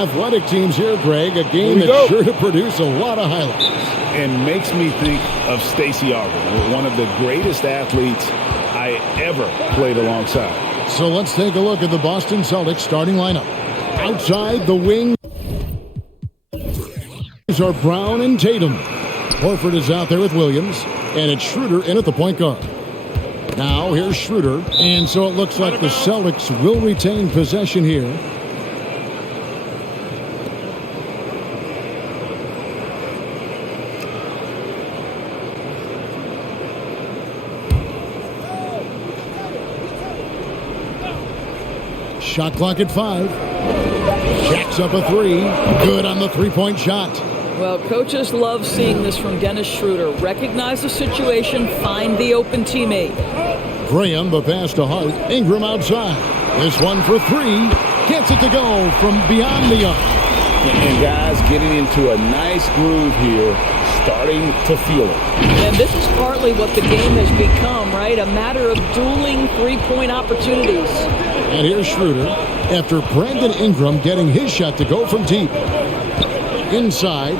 athletic teams here, Greg. A game that's sure to produce a lot of highlights. And makes me think of Stacey Augmon, one of the greatest athletes I ever played alongside. So let's take a look at the Boston Celtics starting lineup. Outside the wing are Brown and Tatum. Horford is out there with Williams, and it's Schroeder in at the point guard. Now here's Schroeder, and so it looks like the Celtics will retain possession here. Shot clock at 5. Jacks up a 3. Good on the three-point shot. Well, coaches love seeing this from Dennis Schroeder. Recognize the situation, find the open teammate. Graham, the pass to Hart. Ingram outside. This one for 3. Gets it to go from beyond the arc. And guys getting into a nice groove here, starting to feel it. And this is partly what the game has become, right? A matter of dueling three-point opportunities. And here's Schroeder after Brandon Ingram getting his shot to go from deep. Inside.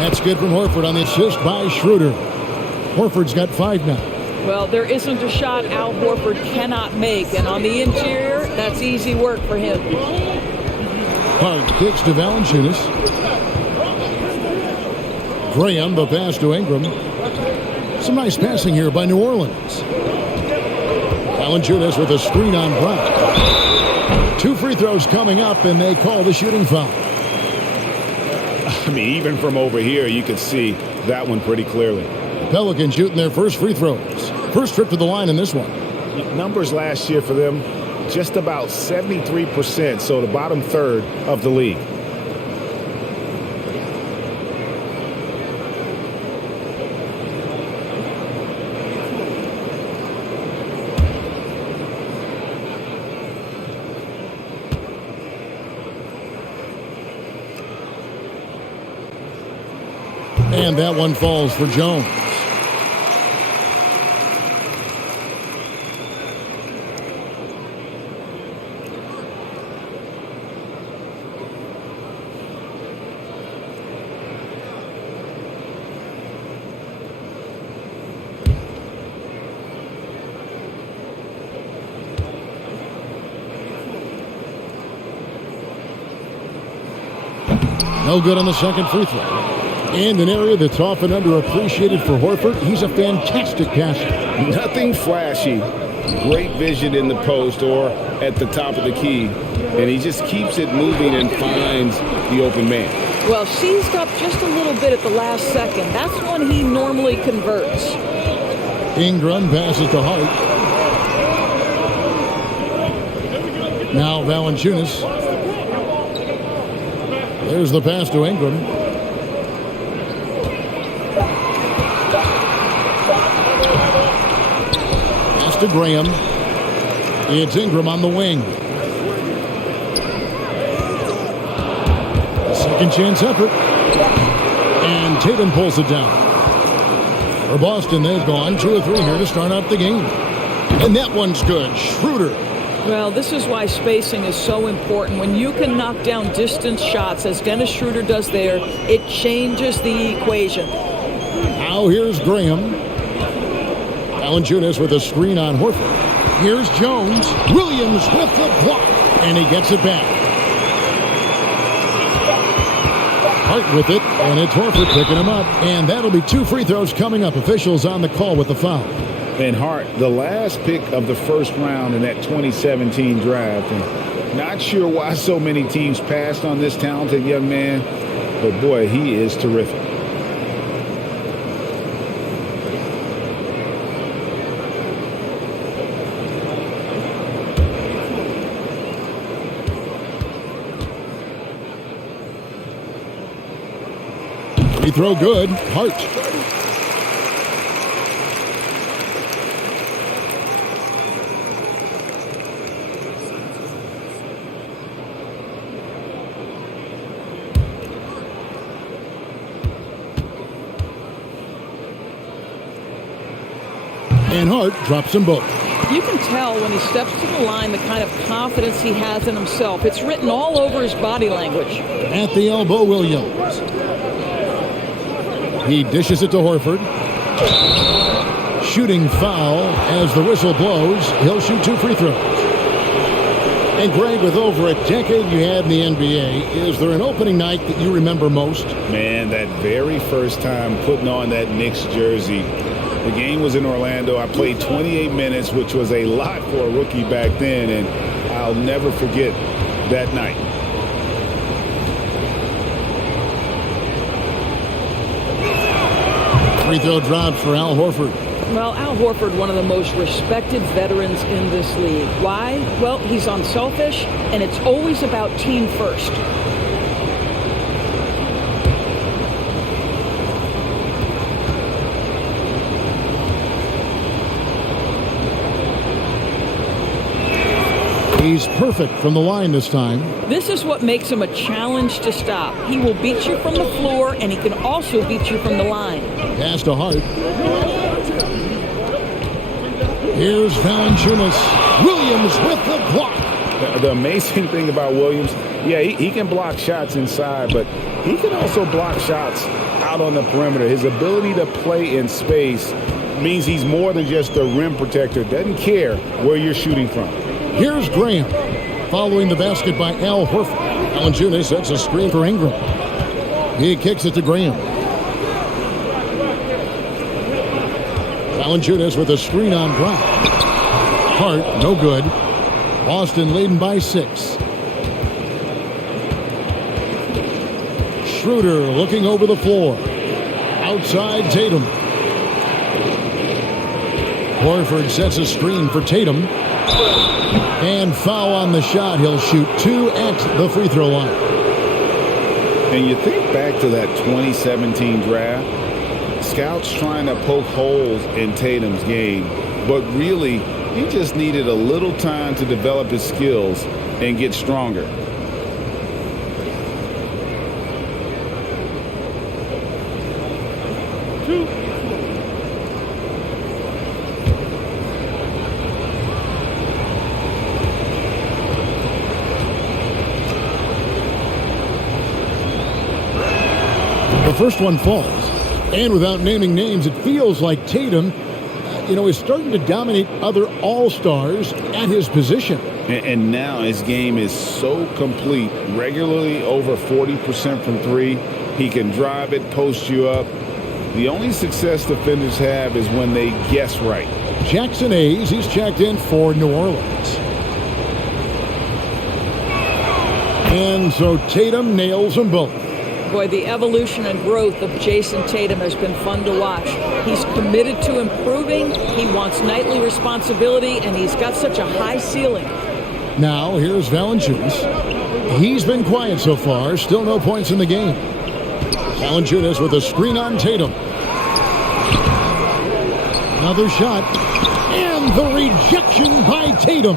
That's good from Horford on the assist by Schroeder. Horford's got 5 now. Well, there isn't a shot Al Horford cannot make, and on the interior, that's easy work for him. Hart kicks to Valanciunas. Graham, the pass to Ingram. Some nice passing here by New Orleans. Valanciunas with a screen on Brown. 2 free throws coming up, and they call the shooting foul. I mean, even from over here, you could see that one pretty clearly. The Pelicans shooting their first free throws. First trip to the line in this one. Numbers last year for them, just about 73%, so the bottom third of the league. And that one falls for Jones. No good on the second free throw. And an area that's often underappreciated for Horford, he's a fantastic passer. Nothing flashy, great vision in the post or at the top of the key, and he just keeps it moving and finds the open man. Well, seized up just a little bit at the last second. That's when he normally converts. Ingram passes to Hart. Now Valanciunas. There's the pass to Ingram. To Graham. It's Ingram on the wing. Second chance effort. And Tatum pulls it down. For Boston, they've gone 2 of 3 here to start out the game. And that one's good. Schroeder. Well, this is why spacing is so important. When you can knock down distance shots, as Dennis Schroeder does there, it changes the equation. Now here's Graham. Valanciunas with a screen on Horford. Here's Jones. Williams with the block. And he gets it back. Hart with it. And it's Horford picking him up. And that'll be 2 free throws coming up. Officials on the call with the foul. And Hart, the last pick of the first round in that 2017 draft. And not sure why so many teams passed on this talented young man. But boy, he is terrific. Free throw good. Hart. And Hart drops them both. You can tell when he steps to the line the kind of confidence he has in himself. It's written all over his body language. At the elbow, Williams. He dishes it to Horford. Shooting foul as the whistle blows. He'll shoot 2 free throws. And Greg, with over a decade you had in the NBA, is there an opening night that you remember most? Man, that very first time putting on that Knicks jersey. The game was in Orlando. I played 28 minutes, which was a lot for a rookie back then, and I'll never forget that night. Free throw drops for Al Horford. Well, Al Horford, one of the most respected veterans in this league. Why? Well, he's unselfish, and it's always about team first. He's perfect from the line this time. This is what makes him a challenge to stop. He will beat you from the floor, and he can also beat you from the line. Pass to Hart. Here's Valanciunas. Williams with the block. The amazing thing about Williams, yeah, he can block shots inside, but he can also block shots out on the perimeter. His ability to play in space means he's more than just a rim protector. Doesn't care where you're shooting from. Here's Graham. Following the basket by Al Horford. Valanciunas sets a screen for Ingram. He kicks it to Graham. Valanciunas with a screen on drop. Hart, no good. Boston leading by 6. Schroeder looking over the floor. Outside Tatum. Horford sets a screen for Tatum. And foul on the shot. He'll shoot 2 at the free throw line. And you think back to that 2017 draft, scouts trying to poke holes in Tatum's game, but really he just needed a little time to develop his skills and get stronger. The first one falls. And without naming names, it feels like Tatum, is starting to dominate other all-stars at his position. And now his game is so complete, regularly over 40% from 3. He can drive it, post you up. The only success defenders have is when they guess right. Jackson Hayes, he's checked in for New Orleans. And so Tatum nails them both. Boy, the evolution and growth of Jayson Tatum has been fun to watch. He's committed to improving. He wants nightly responsibility, and he's got such a high ceiling. Now, here's Valanciunas. He's been quiet so far. Still no points in the game. Valanciunas with a screen on Tatum. Another shot. And the rejection by Tatum.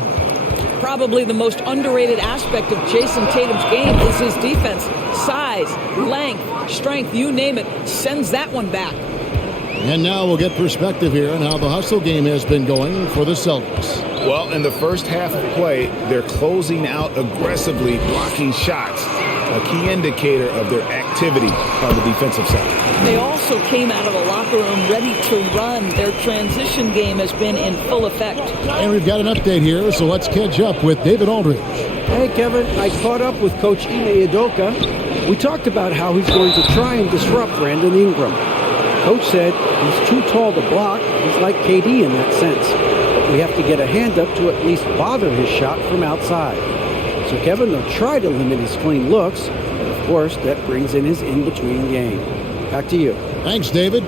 Probably the most underrated aspect of Jayson Tatum's game is his defense. Size, length, strength, you name it, sends that one back. And now we'll get perspective here on how the hustle game has been going for the Celtics. Well, in the first half of play, they're closing out aggressively, blocking shots, a key indicator of their activity on the defensive side. They also came out of the locker room ready to run. Their transition game has been in full effect. And we've got an update here, so let's catch up with David Aldridge. Hey, Kevin, I caught up with Coach Ime Udoka. We talked about how he's going to try and disrupt Brandon Ingram. Coach said he's too tall to block. He's like KD in that sense. But we have to get a hand up to at least bother his shot from outside. So, Kevin, they'll try to limit his clean looks. But, of course, that brings in his in-between game. Back to you. Thanks, David.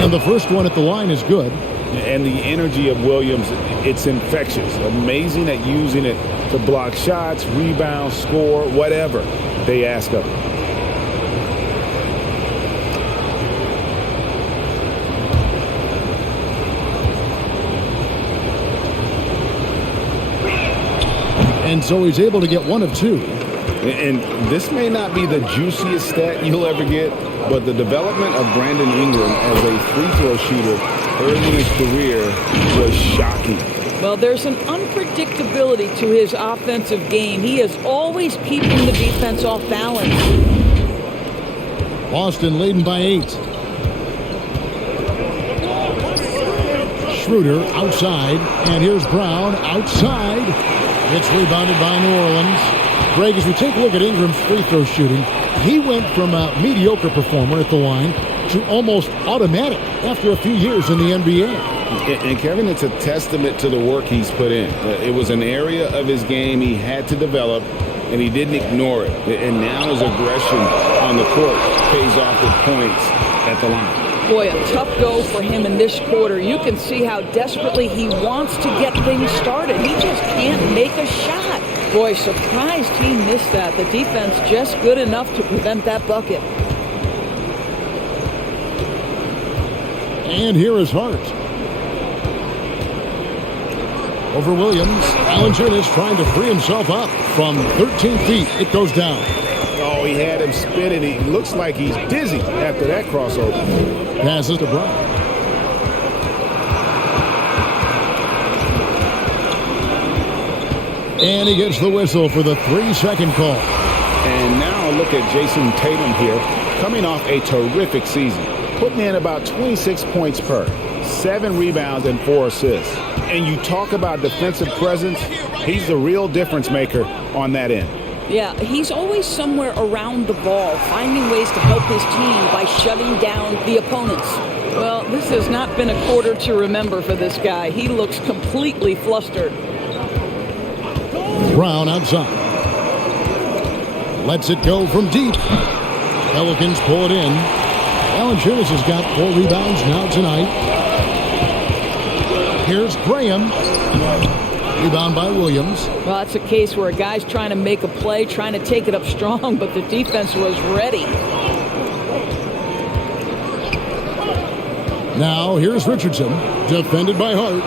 And the first one at the line is good. And the energy of Williams, it's infectious. Amazing at using it to block shots, rebound, score, whatever they ask of him. And so he's able to get 1 of 2. And this may not be the juiciest stat you'll ever get, but the development of Brandon Ingram as a free throw shooter early in his career was shocking. Well, there's an unpredictability to his offensive game. He is always keeping the defense off balance. Boston leading by 8. Schroeder outside, and here's Brown outside. It's rebounded by New Orleans. Greg, as we take a look at Ingram's free throw shooting, he went from a mediocre performer at the line to almost automatic after a few years in the NBA. And Kevin, it's a testament to the work he's put in. It was an area of his game he had to develop, and he didn't ignore it. And now his aggression on the court pays off with points at the line. Boy, a tough go for him in this quarter. You can see how desperately he wants to get things started. He just can't make a shot. Boy, surprised he missed that. The defense just good enough to prevent that bucket. And here is Hart. Over Williams. Valanciunas trying to free himself up from 13 feet. It goes down. Oh, he had him spinning. He looks like he's dizzy after that crossover. Passes to Brown. And he gets the whistle for the 3-second call. And now look at Jayson Tatum here, coming off a terrific season, putting in about 26 points per, 7 rebounds and 4 assists. And you talk about defensive presence, he's the real difference maker on that end. Yeah, he's always somewhere around the ball, finding ways to help his team by shutting down the opponents. Well, this has not been a quarter to remember for this guy. He looks completely flustered. Brown outside. Lets it go from deep. Pelicans pull it in. Valanciunas has got 4 rebounds now tonight. Here's Graham. Rebound by Williams. Well, that's a case where a guy's trying to make a play, trying to take it up strong, but the defense was ready. Now here's Richardson, defended by Hart.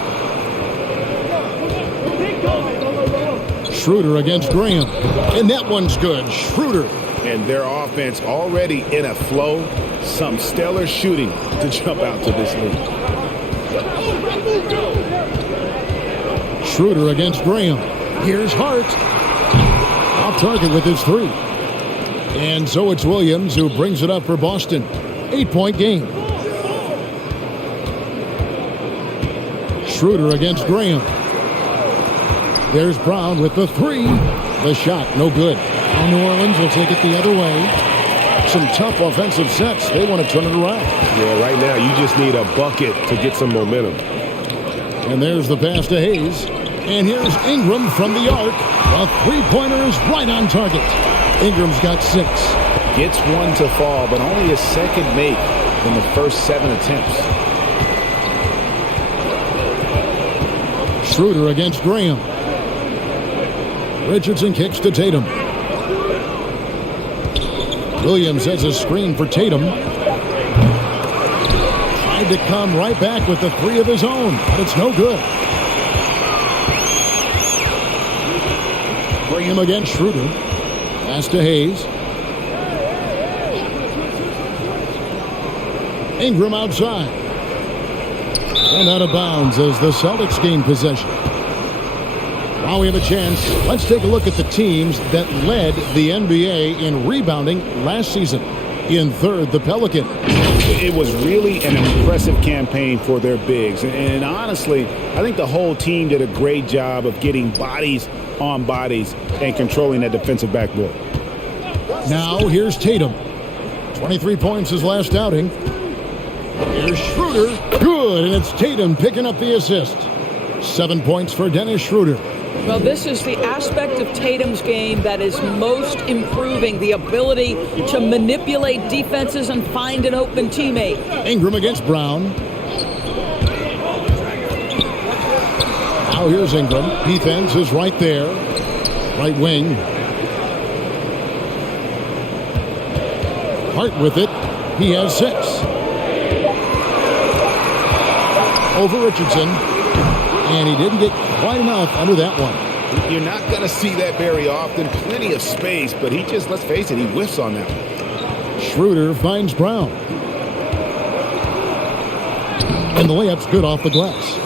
Schroeder against Graham, and that one's good. Schroeder. And their offense already in a flow, some stellar shooting to jump out to this lead. Schroeder against Graham. Here's Hart. Off target with his 3. And so it's Williams who brings it up for Boston. 8-point game. Schroeder against Graham. There's Brown with the 3. The shot, no good. Now New Orleans will take it the other way. Some tough offensive sets. They want to turn it around. Yeah, right now you just need a bucket to get some momentum. And there's the pass to Hayes. And here's Ingram from the arc. A 3-pointer is right on target. Ingram's got 6. Gets 1 to fall, but only a second make in the first 7 attempts. Schroeder against Graham. Richardson kicks to Tatum. Williams has a screen for Tatum. Tried to come right back with the 3 of his own, but it's no good. Graham against Schroeder. Pass to Hayes. Ingram outside. And out of bounds as the Celtics gain possession. Now we have a chance. Let's take a look at the teams that led the NBA in rebounding last season. In third, the Pelicans. It was really an impressive campaign for their bigs. And honestly, I think the whole team did a great job of getting bodies on bodies and controlling that defensive backboard. Now here's Tatum. 23 points his last outing. Here's Schroeder. Good, and it's Tatum picking up the assist. 7 points for Dennis Schroeder. Well, this is the aspect of Tatum's game that is most improving, the ability to manipulate defenses and find an open teammate. Ingram against Brown. Now here's Ingram. Defense is right there. Right wing. Hart with it. He has 6. Over Richardson. And he didn't get quite enough under that one. You're not going to see that very often. Plenty of space, but he just, let's face it, he whiffs on that one. Schroeder finds Brown. And the layup's good off the glass.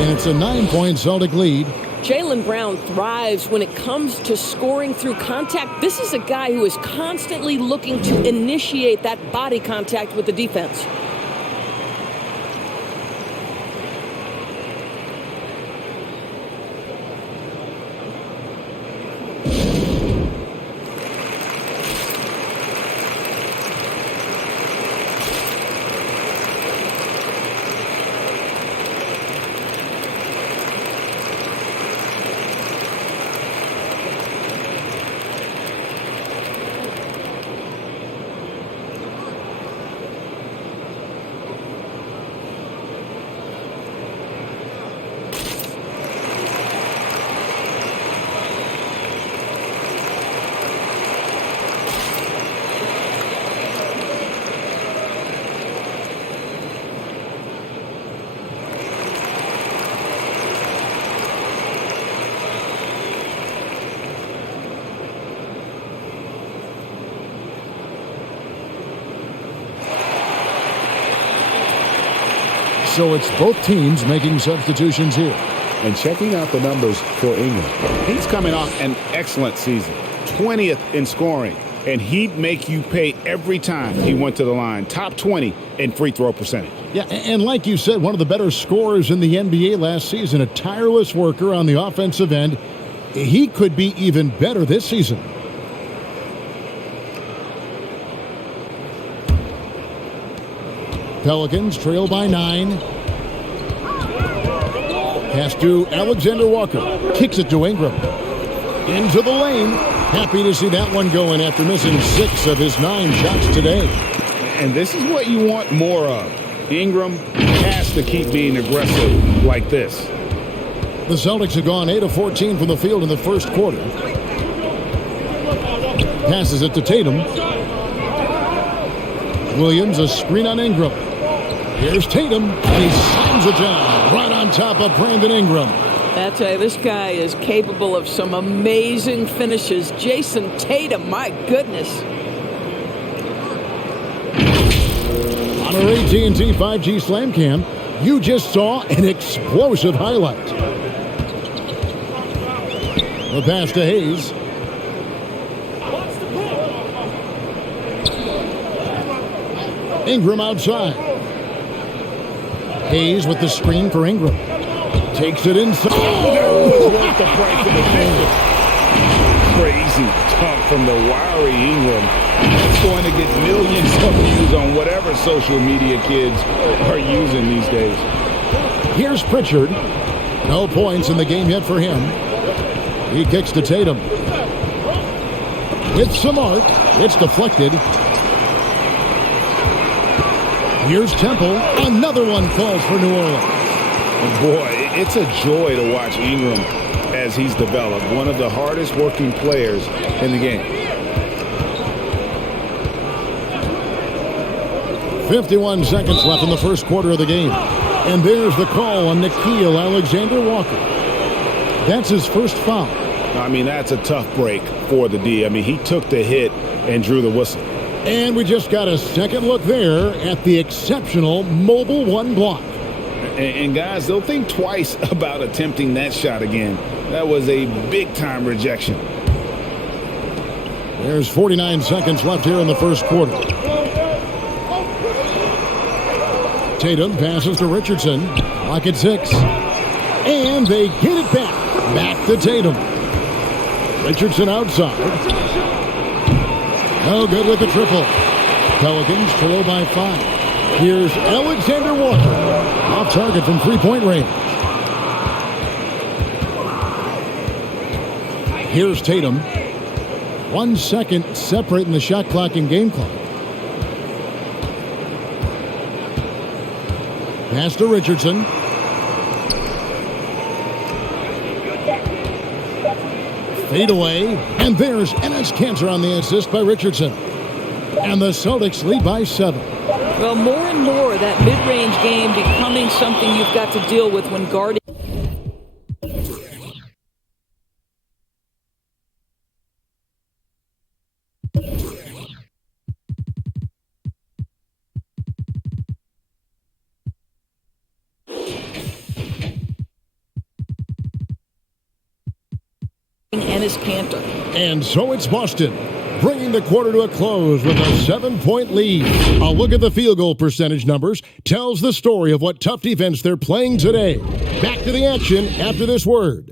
And it's a 9-point Celtic lead. Jaylen Brown thrives when it comes to scoring through contact. This is a guy who is constantly looking to initiate that body contact with the defense. So it's both teams making substitutions here. And checking out the numbers for Ingram. He's coming off an excellent season. 20th in scoring. And he'd make you pay every time he went to the line. Top 20 in free throw percentage. Yeah, and like you said, one of the better scorers in the NBA last season. A tireless worker on the offensive end. He could be even better this season. Pelicans trail by 9. Pass to Alexander Walker. Kicks it to Ingram. Into the lane. Happy to see that one going after missing 6 of his 9 shots today. And this is what you want more of. Ingram has to keep being aggressive like this. The Celtics have gone 8 of 14 from the field in the first quarter. Passes it to Tatum. Williams, a screen on Ingram. Here's Tatum, and he slams it down right on top of Brandon Ingram. I tell you, this guy is capable of some amazing finishes. Jayson Tatum, my goodness. On our AT&T 5G Slam Cam, you just saw an explosive highlight. The pass to Hayes. Ingram outside. Hayes with the screen for Ingram. Takes it inside. Oh, worth the price of admission. Crazy dunk from the wiry Ingram. It's going to get millions of views on whatever social media kids are using these days. Here's Pritchard. No points in the game yet for him. He kicks to Tatum. With some arc. It's deflected. Here's Temple. Another one falls for New Orleans. Boy, it's a joy to watch Ingram as he's developed. One of the hardest working players in the game. 51 seconds left in the first quarter of the game. And there's the call on Nickeil Alexander-Walker. That's his first foul. I mean, that's a tough break for the D. I mean, he took the hit and drew the whistle. And we just got a second look there at the exceptional mobile 1 block. And guys, they'll think twice about attempting that shot again. That was a big-time rejection. There's 49 seconds left here in the first quarter. Tatum passes to Richardson. Clock at 6. And they get it back. Back to Tatum. Richardson outside. No good with the triple. Pelicans trail by 5. Here's Alexander Walker. Off target from three-point range. Here's Tatum. 1 second separating the shot clock and game clock. Pass to Richardson. Fade away. And there's Enes Kanter on the assist by Richardson. And the Celtics lead by 7. Well, more and more that mid-range game becoming something you've got to deal with when guarding. Enes Kanter. And so it's Boston, bringing the quarter to a close with a 7-point lead. A look at the field goal percentage numbers tells the story of what tough defense they're playing today. Back to the action after this word.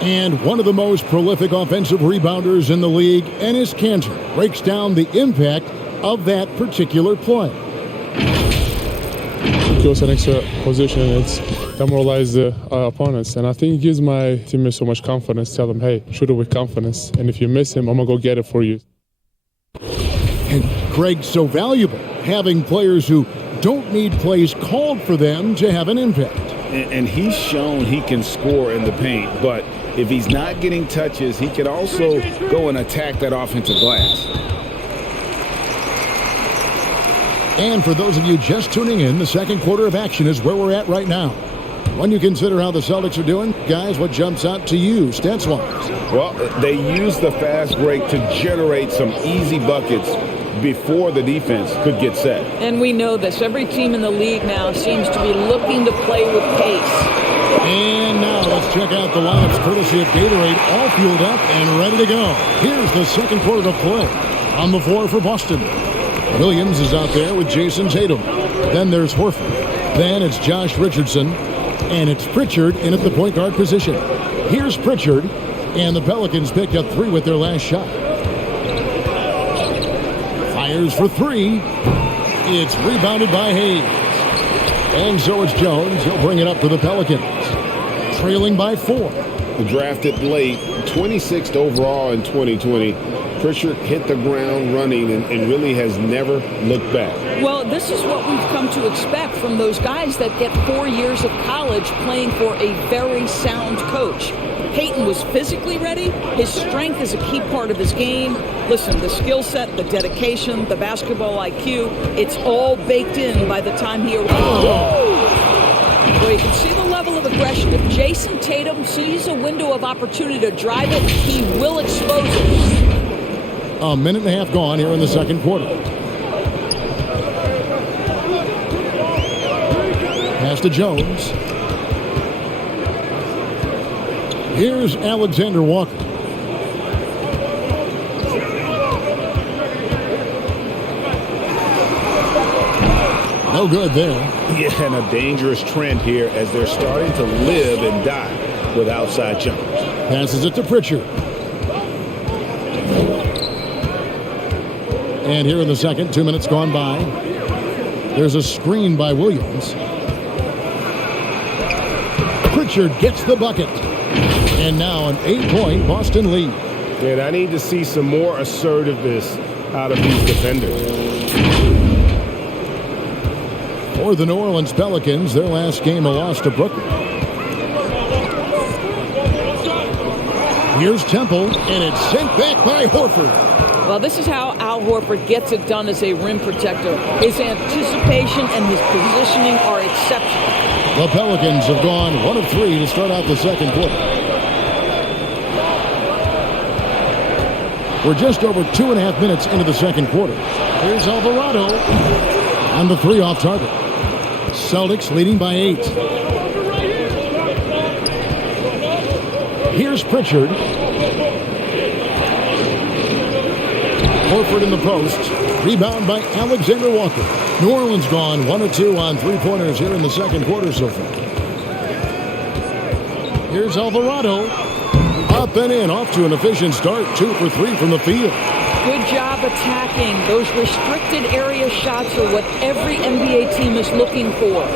And one of the most prolific offensive rebounders in the league, Enes Kanter, breaks down the impact of that particular play. It gives an extra position. It's demoralized the opponents. And I think it gives my teammates so much confidence. Tell them, hey, shoot it with confidence. And if you miss him, I'm going to go get it for you. And Greg's so valuable, having players who don't need plays called for them to have an impact. And he's shown he can score in the paint, but if he's not getting touches, he can also go and attack that offensive glass. And for those of you just tuning in, the second quarter of action is where we're at right now. When you consider how the Celtics are doing, guys, what jumps out to you, stats-wise? Well, they use the fast break to generate some easy buckets before the defense could get set. And we know this. Every team in the league now seems to be looking to play with pace. And now let's check out the lineups courtesy of Gatorade, all fueled up and ready to go. Here's the second quarter of play. On the floor for Boston, Williams is out there with Jayson Tatum. Then there's Horford. Then it's Josh Richardson. And it's Pritchard in at the point guard position. Here's Pritchard. And the Pelicans picked up 3 with their last shot. Fires for 3. It's rebounded by Hayes. And so it's Jones. He'll bring it up for the Pelicans. Trailing by 4. Drafted late, 26th overall in 2020. Pritchard hit the ground running and really has never looked back. Well, this is what we've come to expect from those guys that get 4 years of college playing for a very sound coach. Peyton was physically ready. His strength is a key part of his game. Listen, the skill set, the dedication, the basketball IQ, it's all baked in by the time he arrives. Well, you can see the level of aggression. If Jayson Tatum sees a window of opportunity to drive it, he will expose it. A minute and a half gone here in the second quarter. Pass to Jones. Here's Alexander Walker. No good there. Yeah, and a dangerous trend here as they're starting to live and die with outside jumpers. Passes it to Pritchard. And here in the second, 2 minutes gone by. There's a screen by Williams. Pritchard gets the bucket. And now an 8-point Boston lead. And I need to see some more assertiveness out of these defenders. For the New Orleans Pelicans, their last game a loss to Brooklyn. Here's Temple, and it's sent back by Horford. Well, this is how Al Horford gets it done as a rim protector. His anticipation and his positioning are exceptional. The Pelicans have gone 1 of 3 to start out the second quarter. We're just over 2.5 minutes into the second quarter. Here's Alvarado. And the 3 off target. Celtics leading by 8. Here's Pritchard. Horford in the post. Rebound by Alexander Walker. New Orleans gone 1 of 2 on 3-pointers here in the second quarter so far. Here's Alvarado. Up and in, off to an efficient start. 2 for 3 from the field. Good job attacking. Those restricted area shots are what every NBA team is looking for.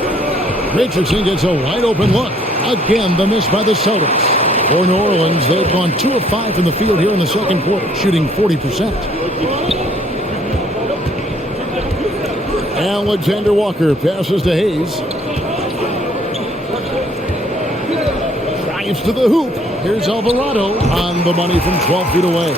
Richardson gets a wide open look. Again, the miss by the Celtics. For New Orleans, they've gone 2 of 5 from the field here in the second quarter, shooting 40%. Alexander Walker passes to Hayes. Drives to the hoop. Here's Alvarado on the money from 12 feet away.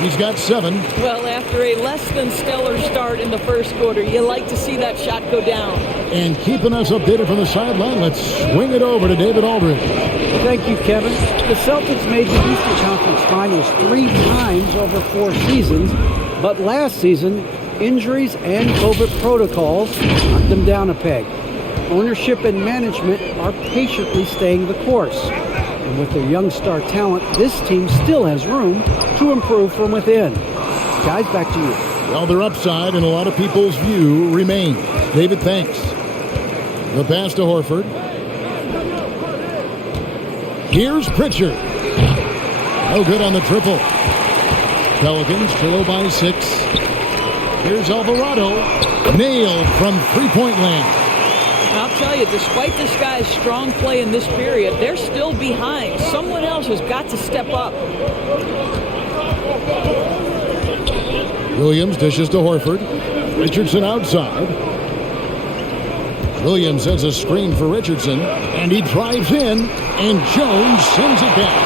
He's got 7. Well, after a less than stellar start in the first quarter, you like to see that shot go down. And keeping us updated from the sideline, let's swing it over to David Aldridge. Thank you, Kevin. The Celtics made the Eastern Conference Finals 3 times over 4 seasons, but last season, injuries and COVID protocols knocked them down a peg. Ownership and management are patiently staying the course. And with their young star talent, this team still has room to improve from within. Guys, back to you. Well, their upside in a lot of people's view remains. David, thanks. The pass to Horford. Here's Pritchard. No good on the triple. Pelicans trail by 6. Here's Alvarado. Nailed from three-point land. I'll tell you, despite this guy's strong play in this period, they're still behind. Someone else has got to step up. Williams dishes to Horford. Richardson outside. Williams has a screen for Richardson, and he drives in, and Jones sends it back.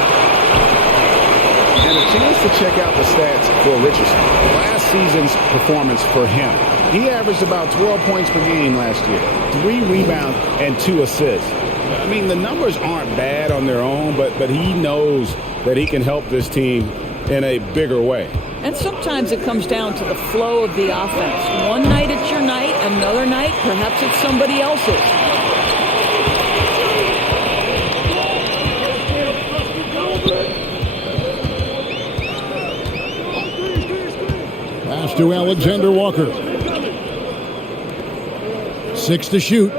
And a chance to check out the stats for Richardson. Last season's performance for him. He averaged about 12 points per game last year, 3 rebounds and 2 assists. I mean, the numbers aren't bad on their own, but he knows that he can help this team in a bigger way. And sometimes it comes down to the flow of the offense. One night it's your night, another night perhaps it's somebody else's. Pass to Alexander Walker. 6 to shoot.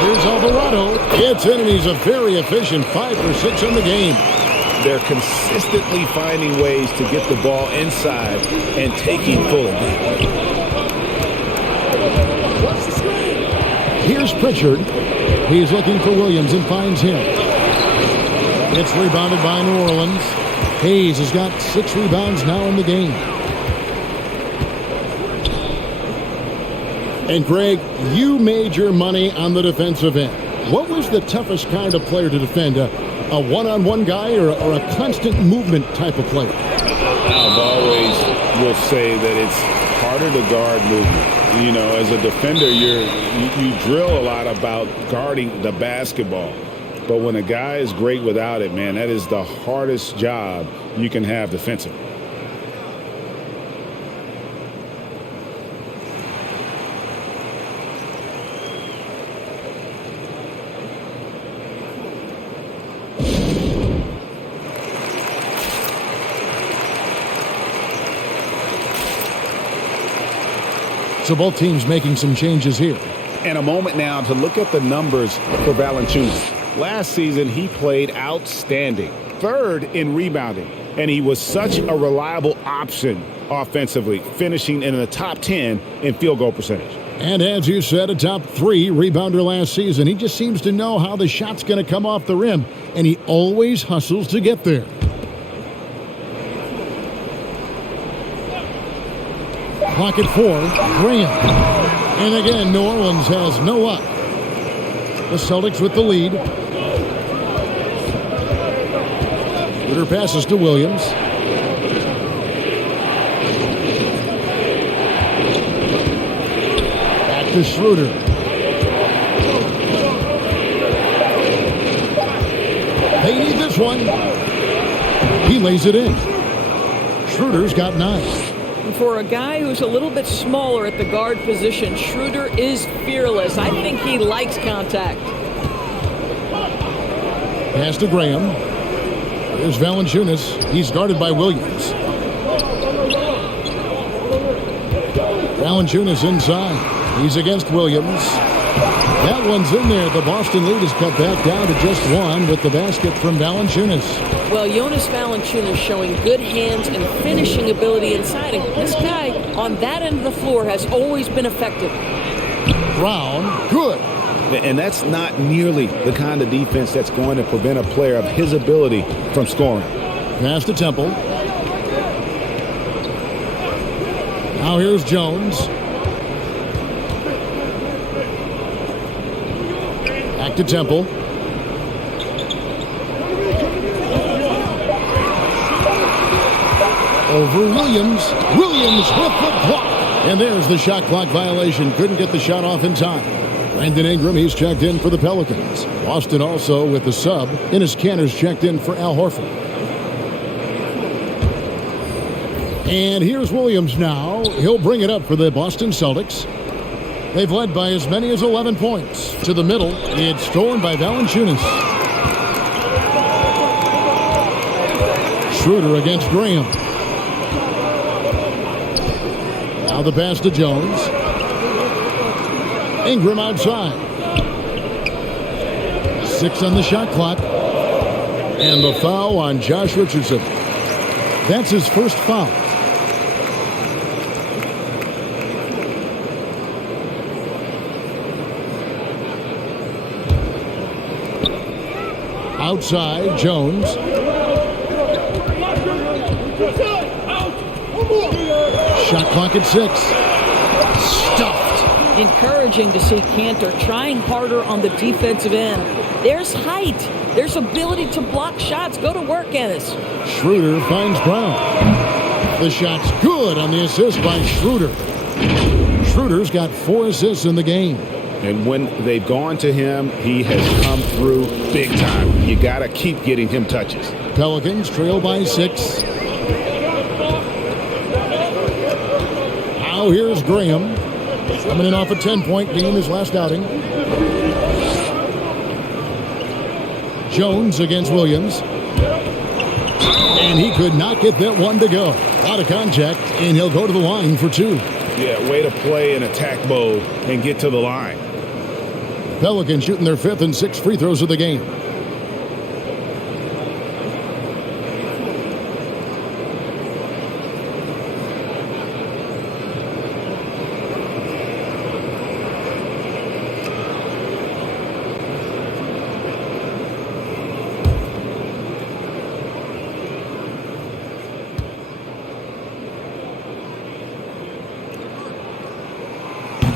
Here's Alvarado. Gets in, and he's a very efficient 5 for 6 in the game. They're consistently finding ways to get the ball inside and taking full advantage. Here's Pritchard. He's looking for Williams and finds him. It's rebounded by New Orleans. Hayes has got 6 rebounds now in the game. And Greg, you made your money on the defensive end. What was the toughest kind of player to defend? A one-on-one guy or a constant movement type of player? I've always will say that it's harder to guard movement. You know, as a defender, you drill a lot about guarding the basketball. But when a guy is great without it, man, that is the hardest job you can have defensively. So both teams making some changes here. And a moment now to look at the numbers for Valanciunas. Last season, he played outstanding. 3rd in rebounding. And he was such a reliable option offensively, finishing in the top 10 in field goal percentage. And as you said, a top 3 rebounder last season. He just seems to know how the shot's going to come off the rim, and he always hustles to get there. Clock at 4, Graham. And again, New Orleans has no luck. The Celtics with the lead. Schroeder passes to Williams. Back to Schroeder. They need this one. He lays it in. Schroeder's got 9. For a guy who's a little bit smaller at the guard position, Schroeder is fearless. I think he likes contact. Pass to Graham. There's Valanciunas. He's guarded by Williams. Valanciunas inside. He's against Williams. That one's in there. The Boston lead is cut back down to just 1 with the basket from Valanciunas. Well, Jonas Valanciunas showing good hands and finishing ability inside. And this guy on that end of the floor has always been effective. Brown, good. And that's not nearly the kind of defense that's going to prevent a player of his ability from scoring. Pass to Temple. Now here's Jones. Back to Temple. over Williams. Williams with the block. And there's the shot clock violation. Couldn't get the shot off in time. Brandon Ingram, he's checked in for the Pelicans. Boston also with the sub. Enes Kanter's checked in for Al Horford. And here's Williams now. He'll bring it up for the Boston Celtics. They've led by as many as 11 points. To the middle, it's stolen by Valanciunas. Schroeder against Graham. Now the pass to Jones. Ingram outside. 6 on the shot clock. And the foul on Josh Richardson. That's his first foul. Outside, Jones. Shot clock at 6. Stuffed. Encouraging to see Kanter trying harder on the defensive end. There's height. There's ability to block shots. Go to work, Enes. Schroeder finds Brown. The shot's good on the assist by Schroeder. Schroeder's got 4 assists in the game. And when they've gone to him, he has come through big time. You got to keep getting him touches. Pelicans trail by 6. Now here's Graham. Coming in off a 10-point game his last outing. Jones against Williams. And he could not get that one to go. Out of contact, and he'll go to the line for 2. Yeah, way to play in attack mode and get to the line. Pelicans shooting their 5th and 6th free throws of the game.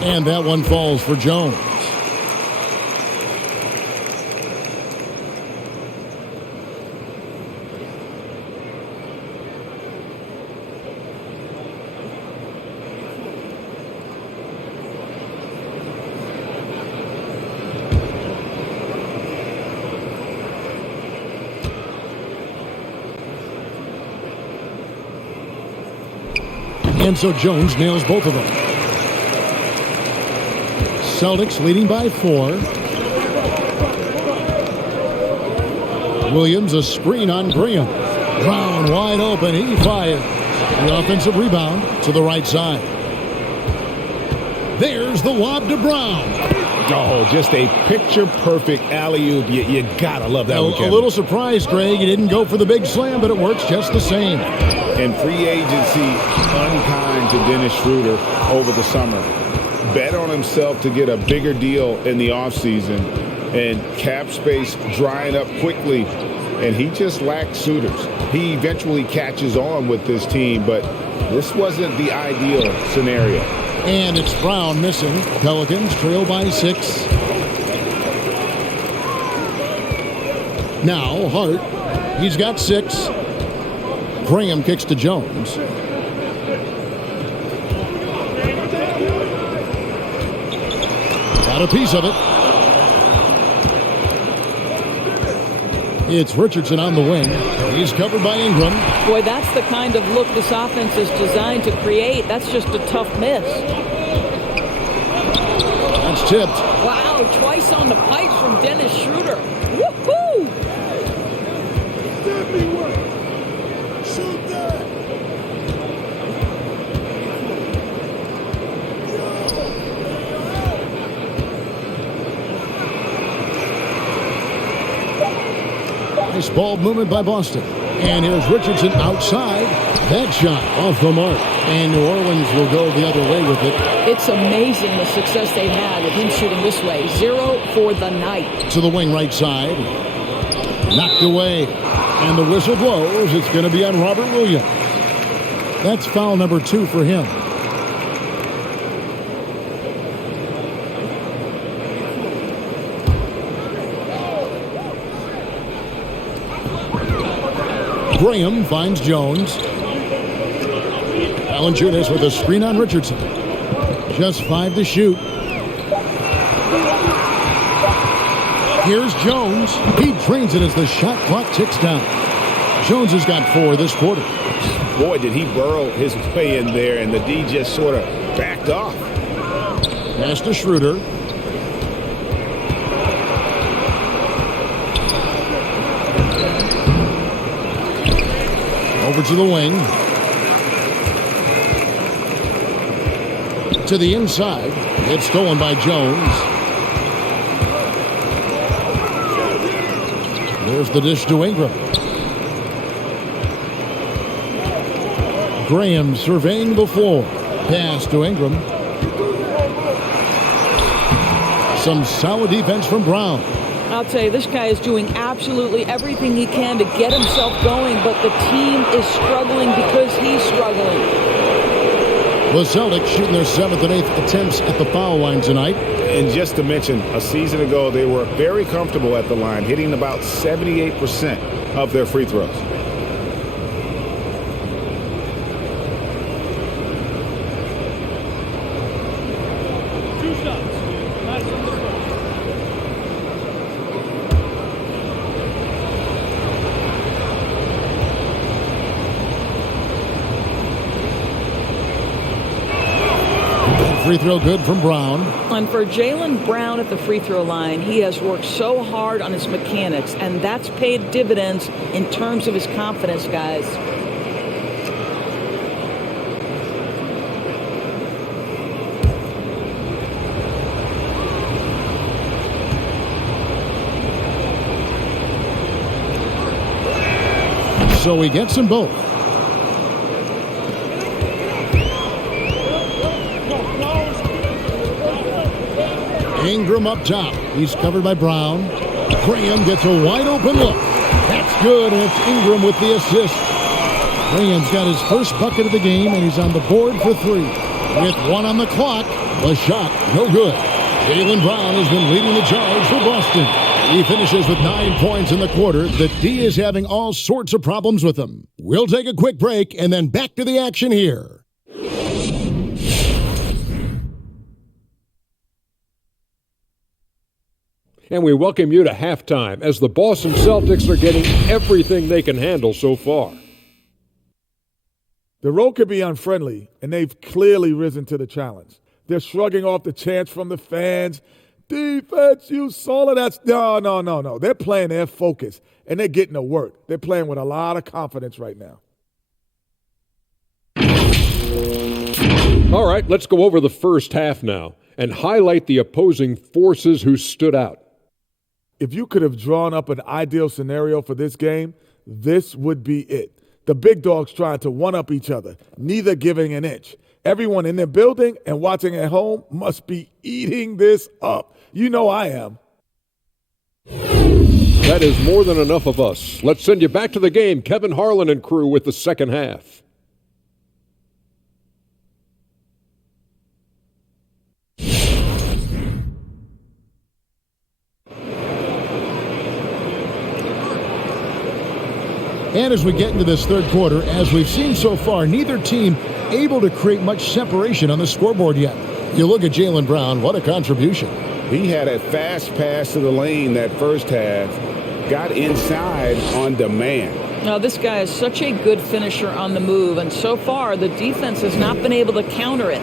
And that one falls for Jones. And so Jones nails both of them. Celtics leading by 4. Williams a screen on Graham. Brown wide open. He fires. The offensive rebound to the right side. There's the lob to Brown. Oh, just a picture-perfect alley-oop. You gotta love that one, Kevin. A little surprised, Greg. He didn't go for the big slam, but it works just the same. And free agency unkind to Dennis Schroeder over the summer. Bet on himself to get a bigger deal in the offseason, and cap space drying up quickly, and he just lacked suitors. He eventually catches on with this team, but this wasn't the ideal scenario. And it's Brown missing. Pelicans trail by 6. Now Hart. He's got 6. Graham kicks to Jones. Got a piece of it. It's Richardson on the wing. He's covered by Ingram. Boy, that's the kind of look this offense is designed to create. That's just a tough miss. That's tipped. Wow, twice on the pipes from Dennis Schroeder. Woohoo! Nice ball movement by Boston. And here's Richardson outside. That shot off the mark. And New Orleans will go the other way with it. It's amazing the success they've had with him shooting this way. 0 for the night. To the wing right side. Knocked away. And the whistle blows. It's going to be on Robert Williams. That's foul number 2 for him. Graham finds Jones. Valanciunas with a screen on Richardson. Just 5 to shoot. Here's Jones. He drains it as the shot clock ticks down. Jones has got 4 this quarter. Boy, did he burrow his way in there, and the D just sort of backed off. Pass to Schroeder. Over to the wing. To the inside. It's stolen by Jones. There's the dish to Ingram. Graham surveying the floor. Pass to Ingram. Some solid defense from Brown. I'll tell you, this guy is doing absolutely everything he can to get himself going, but the team is struggling because he's struggling. The Celtics shooting their 7th and 8th attempts at the foul line tonight. And just to mention, a season ago, they were very comfortable at the line, hitting about 78% of their free throws. Free throw good from Brown. And for Jaylen Brown at the free throw line, he has worked so hard on his mechanics, and that's paid dividends in terms of his confidence, guys. So he gets them both. Ingram up top. He's covered by Brown. Graham gets a wide open look. That's good, and it's Ingram with the assist. Graham's got his first bucket of the game, and he's on the board for 3. With 1 on the clock, the shot no good. Jaylen Brown has been leading the charge for Boston. He finishes with 9 points in the quarter. The D is having all sorts of problems with him. We'll take a quick break and then back to the action here. And we welcome you to halftime as the Boston Celtics are getting everything they can handle so far. The road could be unfriendly, and they've clearly risen to the challenge. They're shrugging off the chants from the fans. Defense, you solid. That's no. They're playing their focus, and they're getting to work. They're playing with a lot of confidence right now. All right, let's go over the first half now and highlight the opposing forces who stood out. If you could have drawn up an ideal scenario for this game, this would be it. The big dogs trying to one-up each other, neither giving an inch. Everyone in their building and watching at home must be eating this up. You know I am. That is more than enough of us. Let's send you back to the game, Kevin Harlan and crew with the second half. And as we get into this third quarter, as we've seen so far, neither team able to create much separation on the scoreboard yet. You look at Jaylen Brown, what a contribution. He had a fast pass to the lane that first half, got inside on demand. Now, this guy is such a good finisher on the move, and so far the defense has not been able to counter it.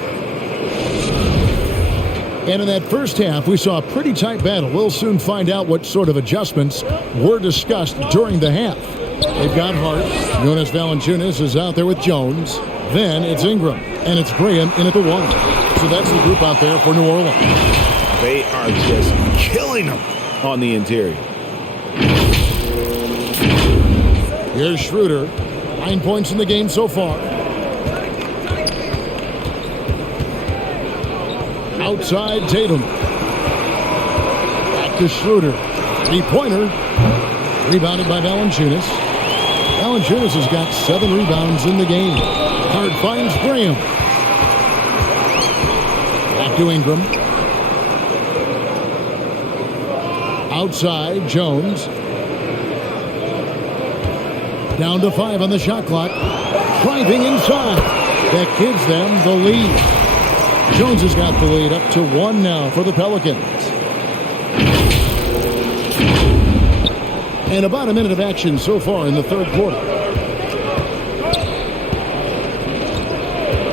And in that first half, we saw a pretty tight battle. We'll soon find out what sort of adjustments were discussed during the half. They've got Hart. Jonas Valanciunas is out there with Jones. Then it's Ingram, and it's Graham in at the 1. So that's the group out there for New Orleans. They are just killing them on the interior. Here's Schroeder. 9 points in the game so far. Outside Tatum. Back to Schroeder. 3-pointer. Rebounded by Valanciunas. Valanciunas has got 7 rebounds in the game. Hart finds Graham. Back to Ingram. Outside Jones. Down to 5 on the shot clock. Driving inside. that gives them the lead. Jones has got the lead up to 1 now for the Pelicans. And about a minute of action so far in the third quarter.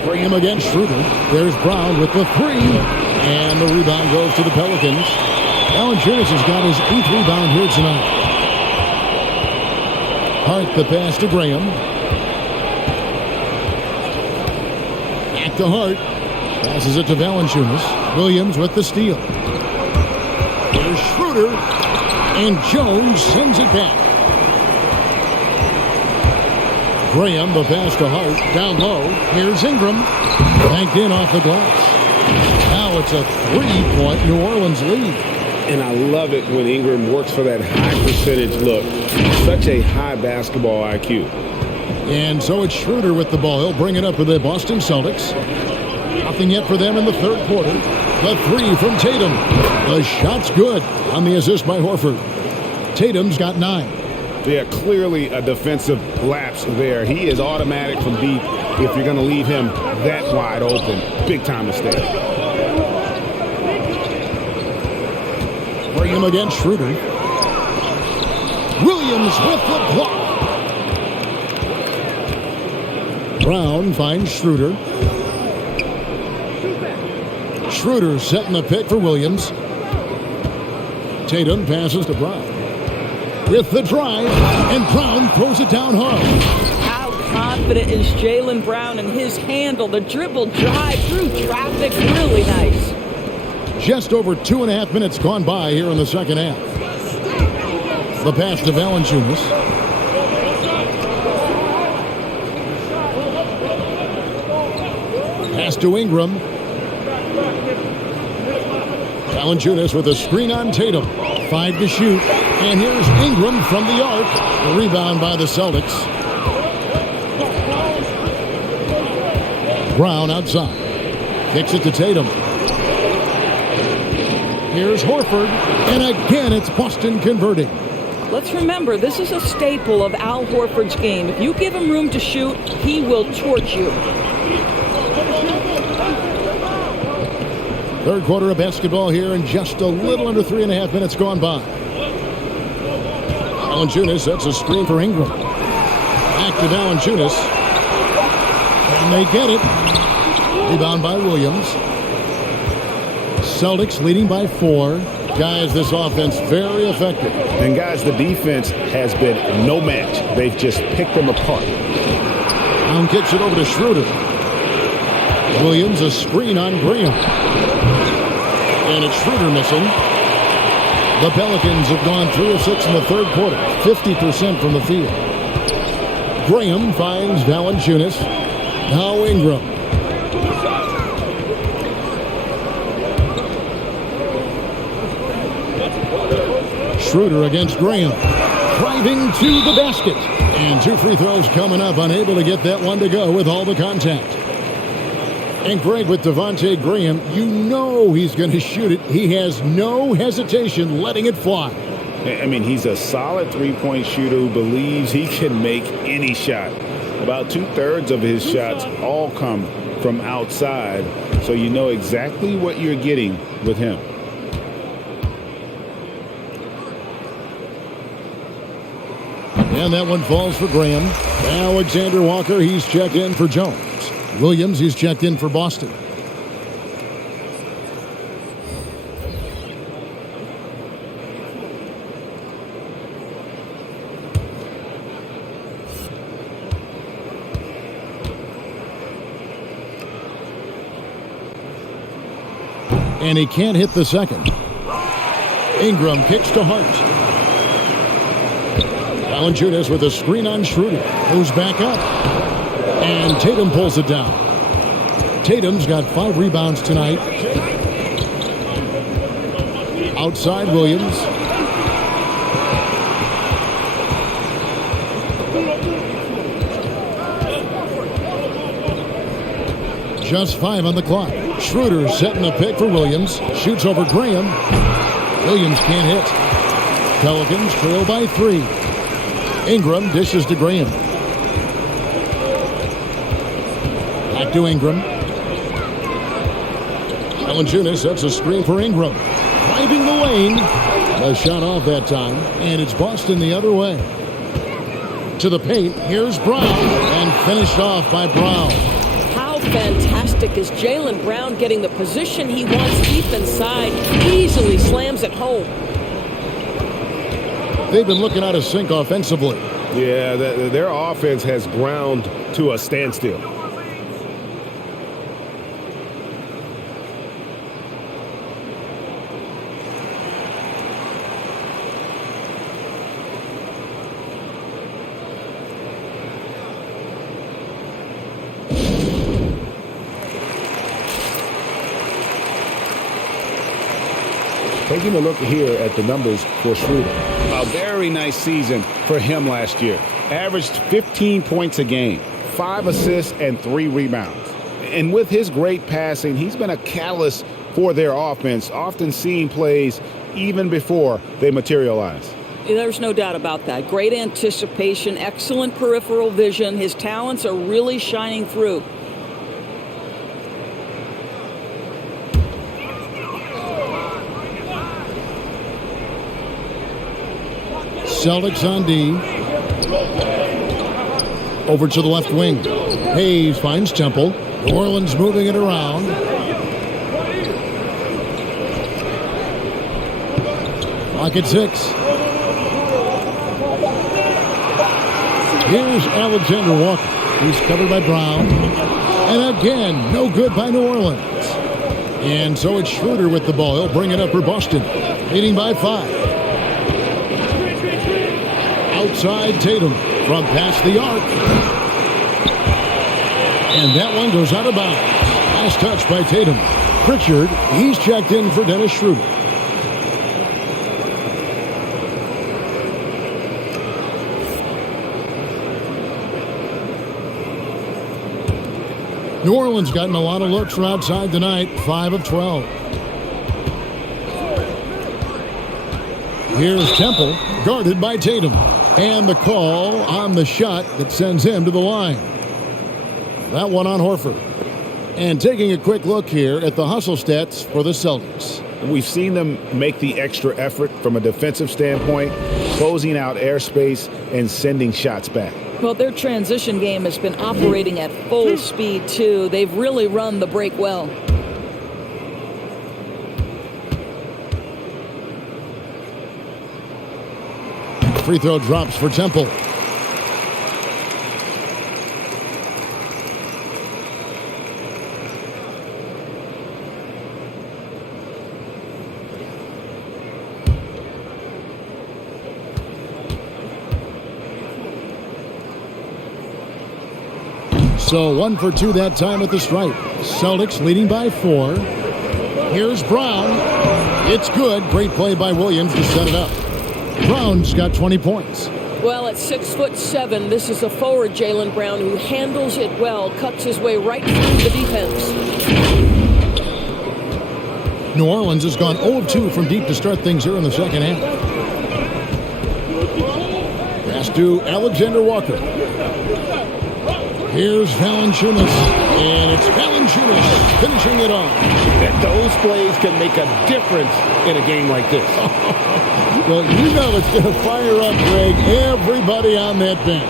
Bring him against Schroeder. There's Brown with the 3. And the rebound goes to the Pelicans. Valanciunas has got his 8th rebound here tonight. Hart the pass to Graham. Back to Hart. Passes it to Valanciunas. Williams with the steal. There's Schroeder. And Jones sends it back. Graham, the pass to Hart. Down low. Here's Ingram. Banked in off the glass. Now it's a 3-point New Orleans lead. And I love it when Ingram works for that high percentage look. Such a high basketball IQ. And so it's Schroeder with the ball. He'll bring it up for the Boston Celtics. Nothing yet for them in the third quarter. The 3 from Tatum. The shot's good on the assist by Horford. Tatum's got 9. Yeah, clearly a defensive lapse there. He is automatic from deep if you're going to leave him that wide open. Big time mistake. Bring him against Schroeder. Williams with the block. Brown finds Schroeder. Schroeder setting the pick for Williams. Tatum passes to Brown. With the drive, and Brown throws it down hard. How confident is Jaylen Brown in his handle? The dribble drive through traffic, really nice. Just over 2.5 minutes gone by here in the second half. The pass to Valanciunas. Pass to Ingram. Valanciunas with a screen on Tatum. 5 to shoot. And here's Ingram from the arc. The rebound by the Celtics. Brown outside. Kicks it to Tatum. Here's Horford. And again, it's Boston converting. Let's remember, this is a staple of Al Horford's game. If you give him room to shoot, he will torch you. Third quarter of basketball here, and just a little under 3.5 minutes gone by. Valanciunas sets a screen for Ingram. Back to Valanciunas. And they get it. Rebound by Williams. Celtics leading by 4. Guys, this offense very effective. And guys, the defense has been no match. They've just picked them apart. Brown kicks it over to Schroeder. Williams a screen on Graham. And it's Schroeder missing. The Pelicans have gone 3 of 6 in the third quarter. 50% from the field. Graham finds Valanciunas. Now Ingram. Schroeder against Graham. Driving to the basket. And 2 free throws coming up. Unable to get that one to go with all the contact. And Greg, with Devontae Graham, you know he's going to shoot it. He has no hesitation letting it fly. I mean, he's a solid three-point shooter who believes he can make any shot. About 2/3 of his shots all come from outside, so you know exactly what you're getting with him. And that one falls for Graham. Alexander Walker, he's checked in for Jones. Williams, he's checked in for Boston. And he can't hit the second. Ingram kicks to Hart. Valanciunas with a screen on Schroeder. Moves back up. And Tatum pulls it down. Tatum's got 5 rebounds tonight. Outside Williams. Just 5 on the clock. Schroeder setting the pick for Williams. Shoots over Graham. Williams can't hit. Pelicans trail by 3. Ingram dishes to Graham. Back to Ingram. Valanciunas sets a screen for Ingram. Driving the lane. A shot off that time. And it's Boston the other way. To the paint. Here's Brown. And finished off by Brown. How fantastic is Jaylen Brown getting the position he wants deep inside? Easily slams it home. They've been looking out of sync offensively. Yeah, their offense has ground to a standstill. Taking a look here at the numbers for Schroeder. A very nice season for him last year. Averaged 15 points a game, 5 assists, and 3 rebounds. And with his great passing, he's been a catalyst for their offense, often seeing plays even before they materialize. There's no doubt about that. Great anticipation, excellent peripheral vision. His talents are really shining through. Celtics on D. Over to the left wing. Hayes finds Temple. New Orleans moving it around. Clock at 6. Here's Alexander Walker. He's covered by Brown. And again, no good by New Orleans. And so it's Schroeder with the ball. He'll bring it up for Boston. Leading by 5. Outside Tatum from past the arc. And that one goes out of bounds. Nice touch by Tatum. Pritchard, he's checked in for Dennis Schroeder. New Orleans gotten a lot of looks from outside tonight, 5 of 12. Here's Temple, guarded by Tatum. And the call on the shot that sends him to the line. That one on Horford. And taking a quick look here at the hustle stats for the Celtics. We've seen them make the extra effort from a defensive standpoint, closing out airspace and sending shots back. Well, their transition game has been operating at full speed, too. They've really run the break well. Free throw drops for Temple. So 1 for 2 that time at the stripe. Celtics leading by 4. Here's Brown. It's good. Great play by Williams to set it up. Brown's got 20 points. Well, at 6'7", this is a forward Jaylen Brown who handles it well, cuts his way right through the defense. New Orleans has gone 0 of 2 from deep to start things here in the second half. Pass to Alexander Walker. Here's Valanciunas, and it's Valanciunas finishing it off. Those plays can make a difference in a game like this. Well, you know it's going to fire up, Greg, everybody on that bench.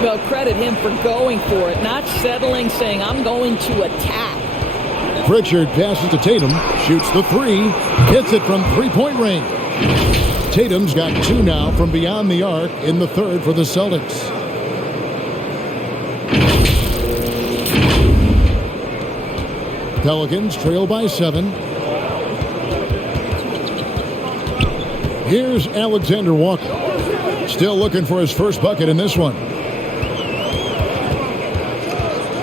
Well, credit him for going for it, not settling, saying, I'm going to attack. Pritchard passes to Tatum, shoots the 3, hits it from three-point range. Tatum's got 2 now from beyond the arc in the third for the Celtics. Pelicans trail by 7. Here's Alexander Walker. Still looking for his first bucket in this one.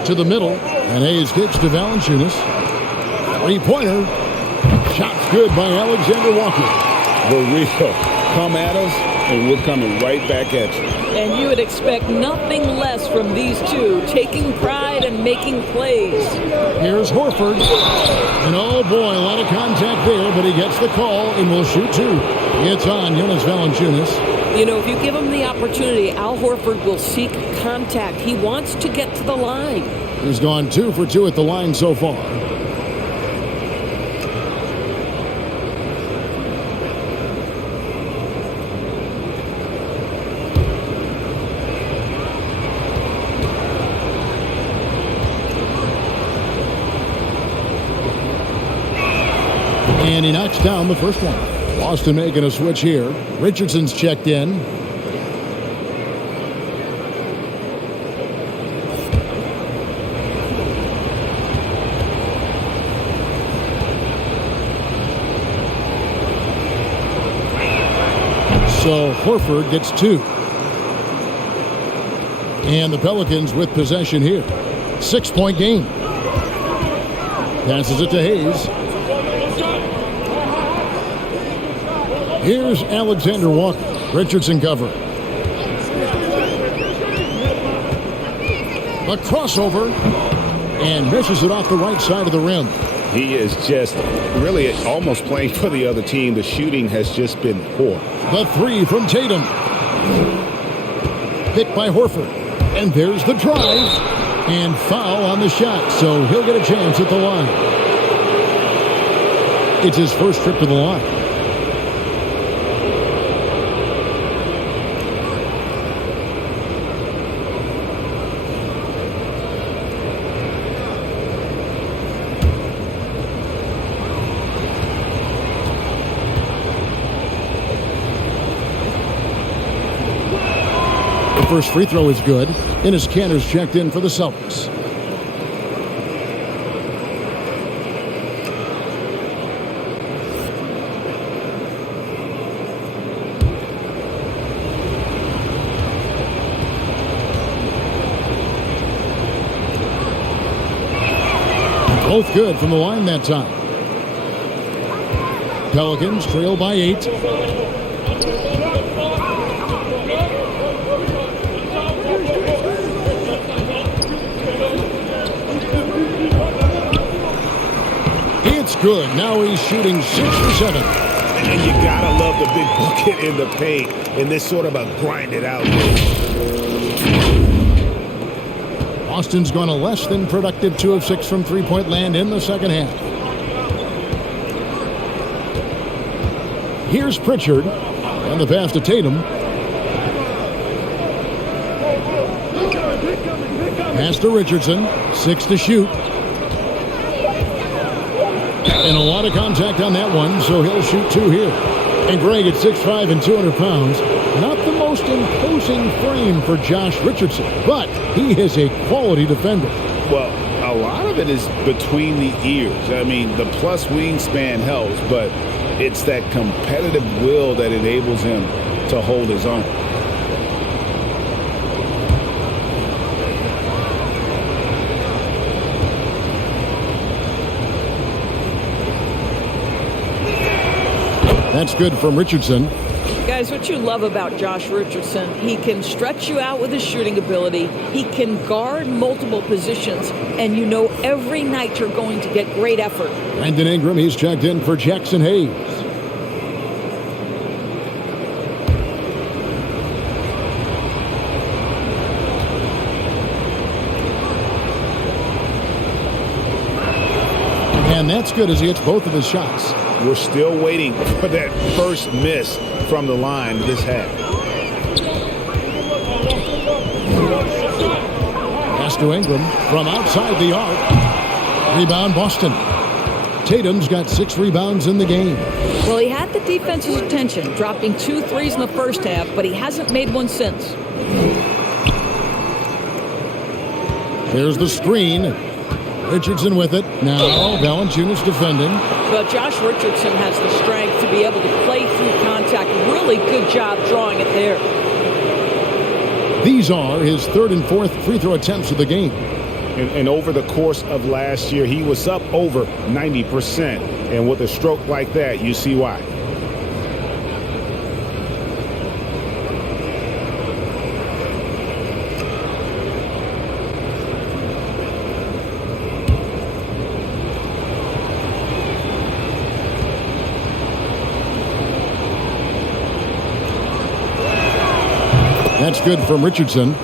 To the middle, and Hayes kicks to Valanciunas. Three-pointer. Shot's good by Alexander Walker. Burrito, come at us, and we're coming right back at you. And you would expect nothing less from these two, taking pride and making plays. Here's Horford. And oh boy, a lot of contact there, but he gets the call and will shoot 2. It's on Jonas Valanciunas. You know, if you give him the opportunity, Al Horford will seek contact. He wants to get to the line. He's gone 2 for 2 at the line so far. And he knocks down the first one. Boston making a switch here. Richardson's checked in. So Horford gets 2. And the Pelicans with possession here. 6-point game. Passes it to Hayes. Here's Alexander Walker. Richardson cover. A crossover. And misses it off the right side of the rim. He is just really almost playing for the other team. The shooting has just been poor. The 3 from Tatum. Picked by Horford. And there's the drive. And foul on the shot. So he'll get a chance at the line. It's his first trip to the line. First free throw is good. Enes Kanter's checked in for the Celtics. Both good from the line that time. Pelicans trail by 8. It's good. Now he's shooting 6 for 7. And you gotta love the big bucket in the paint in this sort of a grind it out game. Boston's gone a less than productive 2 of 6 from three-point land in the second half. Here's Pritchard. And the pass to Tatum. Pass to Richardson. 6 to shoot. And a lot of contact on that one, so he'll shoot 2 here. And Greg at 6'5" and 200 pounds. Not the most imposing frame for Josh Richardson, but he is a quality defender. Well, a lot of it is between the ears. I mean, the plus wingspan helps, but it's that competitive will that enables him to hold his own. That's good from Richardson. Guys, what you love about Josh Richardson, he can stretch you out with his shooting ability. He can guard multiple positions, and you know every night you're going to get great effort. Brandon Ingram, he's checked in for Jackson Hayes. And that's good as he hits both of his shots. We're still waiting for that first miss from the line this half. Pass to Ingram from outside the arc. Rebound Boston. Tatum's got 6 rebounds in the game. Well, he had the defense's attention, dropping 2 threes in the first half, but he hasn't made one since. There's the screen. Richardson with it. Now Valanciunas defending. But Josh Richardson has the strength to be able to play through contact. Really good job drawing it there. These are his 3rd and 4th free throw attempts of the game. And over the course of last year, he was up over 90%. And with a stroke like that, you see why. That's good from Richardson.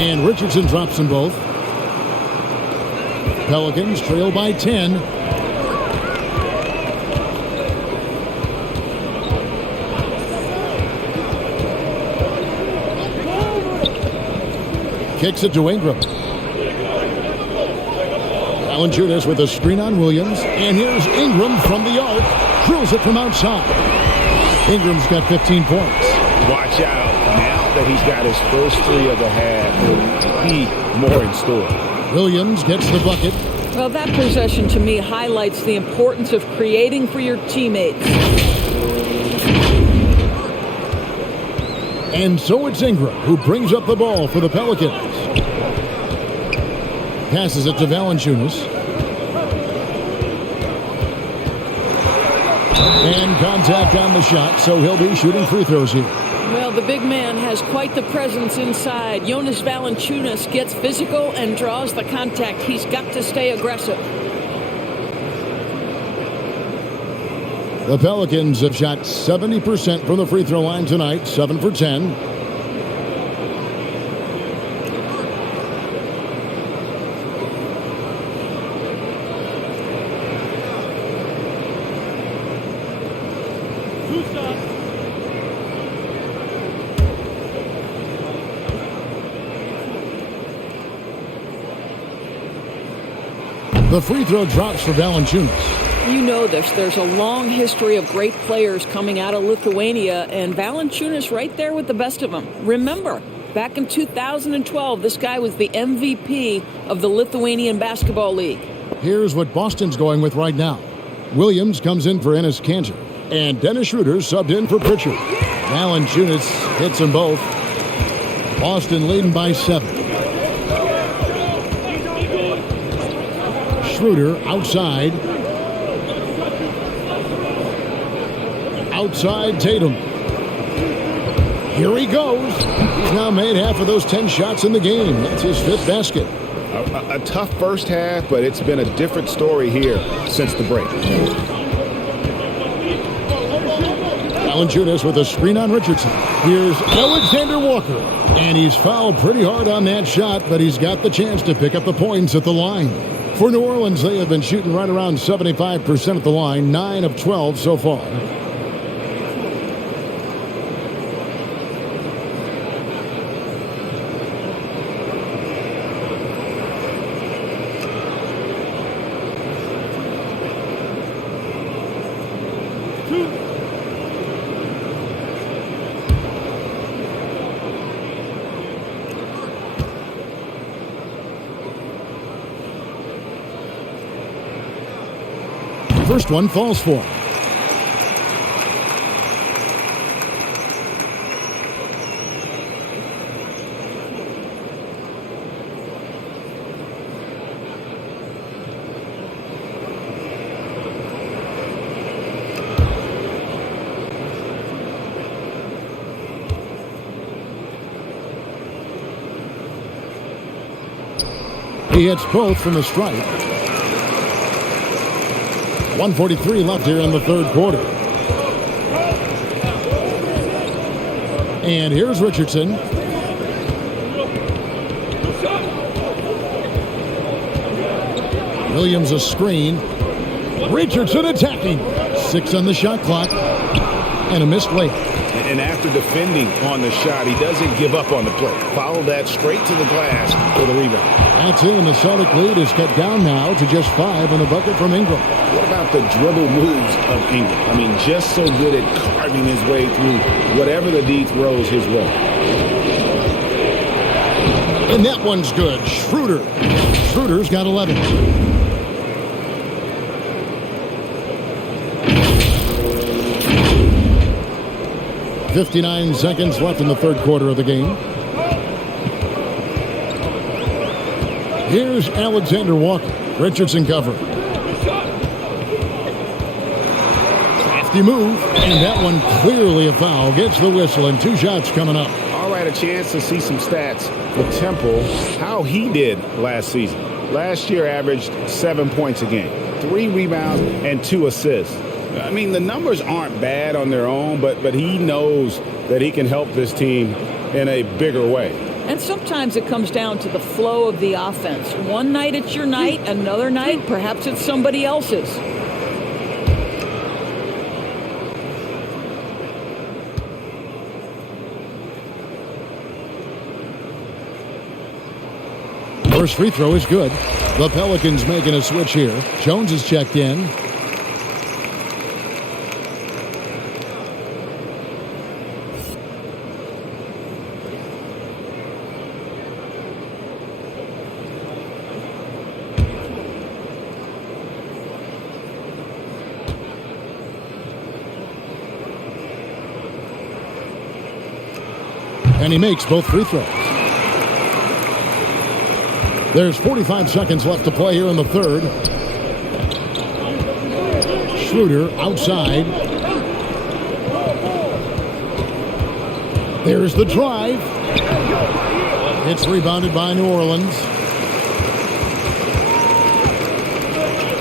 And Richardson drops them both. Pelicans trail by 10. Kicks it to Ingram. Valanciunas with a screen on Williams. And here's Ingram from the arc. Drills it from outside. Ingram's got 15 points. Watch out. Now that he's got his first three of the half, there'll be more in store. Williams gets the bucket. Well, that possession to me highlights the importance of creating for your teammates. And so it's Ingram who brings up the ball for the Pelicans. Passes it to Valanciunas. And contact on the shot, so he'll be shooting free throws here. Well, the big man has quite the presence inside. Jonas Valanciunas gets physical and draws the contact. He's got to stay aggressive. The Pelicans have shot 70% from the free throw line tonight, 7 for 10. The free throw drops for Valanciunas. You know this. There's a long history of great players coming out of Lithuania, and Valanciunas right there with the best of them. Remember, back in 2012, this guy was the MVP of the Lithuanian Basketball League. Here's what Boston's going with right now. Williams comes in for Enes Kanter, and Dennis Schroeder subbed in for Pritchard. Valanciunas hits them both. Boston leading by 7. Schroeder outside. Outside Tatum. Here he goes. He's now made half of those 10 shots in the game. That's his 5th basket. A tough first half, but it's been a different story here since the break. Valanciunas with a screen on Richardson. Here's Alexander Walker. And he's fouled pretty hard on that shot, but he's got the chance to pick up the points at the line. For New Orleans, they have been shooting right around 75% at the line, 9 of 12 so far. First one falls for him. He hits both from the stripe. 1:43 left here in the third quarter. And here's Richardson. Williams a screen. Richardson attacking. 6 on the shot clock. And a missed layup. And after defending on the shot, he doesn't give up on the play. Follow that straight to the glass for the rebound. That's it, and the Celtic lead is cut down now to just 5 on the bucket from Ingram. What about the dribble moves of Ingram? I mean, just so good at carving his way through whatever the D throws his way. And that one's good. Schroeder. Schroeder's got 11. .59 seconds left in the third quarter of the game. Here's Alexander Walker. Richardson cover. Crafty move, and that one clearly a foul. Gets the whistle, and 2 shots coming up. All right, a chance to see some stats for Temple, how he did last season. Last year averaged 7 points a game, 3 rebounds, and 2 assists. I mean, the numbers aren't bad on their own, but he knows that he can help this team in a bigger way. And sometimes it comes down to the flow of the offense. One night it's your night, another night perhaps it's somebody else's. First free throw is good. The Pelicans making a switch here. Jones is checked in. And he makes both free throws. There's 45 seconds left to play here in the third. Schroeder outside. There's the drive. It's rebounded by New Orleans.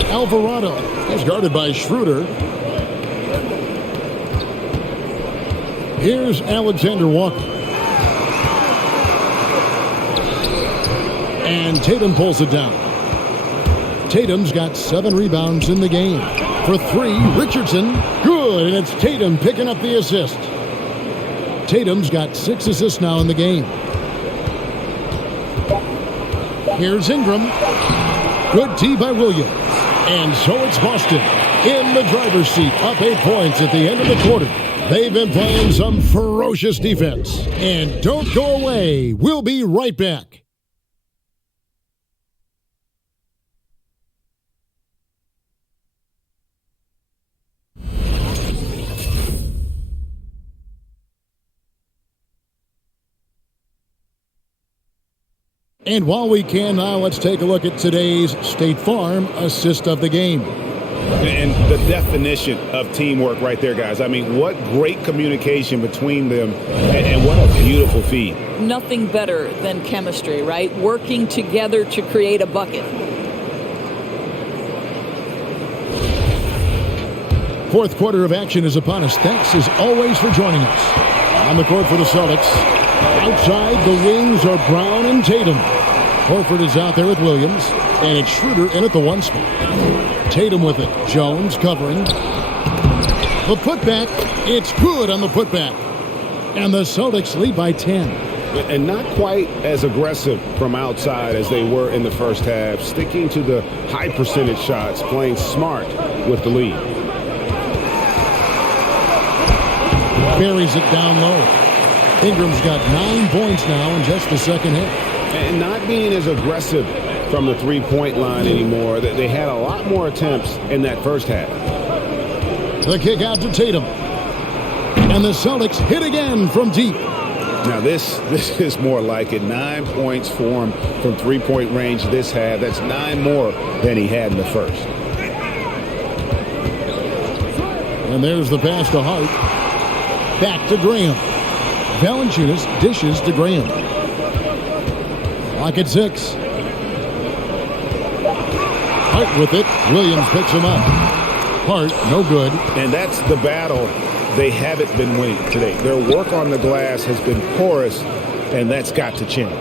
Alvarado is guarded by Schroeder. Here's Alexander Walker. And Tatum pulls it down. Tatum's got 7 rebounds in the game. For 3, Richardson, good, and it's Tatum picking up the assist. Tatum's got 6 assists now in the game. Here's Ingram. Good tee by Williams. And so it's Boston in the driver's seat, up 8 points at the end of the quarter. They've been playing some ferocious defense. And don't go away. We'll be right back. And while we can now, let's take a look at today's State Farm assist of the game. And the definition of teamwork right there, guys. I mean, what great communication between them, and what a beautiful feed. Nothing better than chemistry, right? Working together to create a bucket. Fourth quarter of action is upon us. Thanks as always for joining us. On the court for the Celtics. Outside, the wings are Brown and Tatum. Horford is out there with Williams, and it's Schroeder in at the 1 spot. Tatum with it. Jones covering. The putback. It's good on the putback. And the Celtics lead by 10. And not quite as aggressive from outside as they were in the first half, sticking to the high percentage shots, playing smart with the lead. Buries it down low. Ingram's got 9 points now in just the second half. And not being as aggressive from the three-point line anymore. They had a lot more attempts in that first half. The kick out to Tatum. And the Celtics hit again from deep. Now this is more like it. 9 points for him from three-point range this half. That's 9 more than he had in the first. And there's the pass to Hart. Back to Graham. Valanciunas dishes to Graham. Clock at 6. Hart with it. Williams picks him up. Hart, no good. And that's the battle they haven't been winning today. Their work on the glass has been porous, and that's got to change.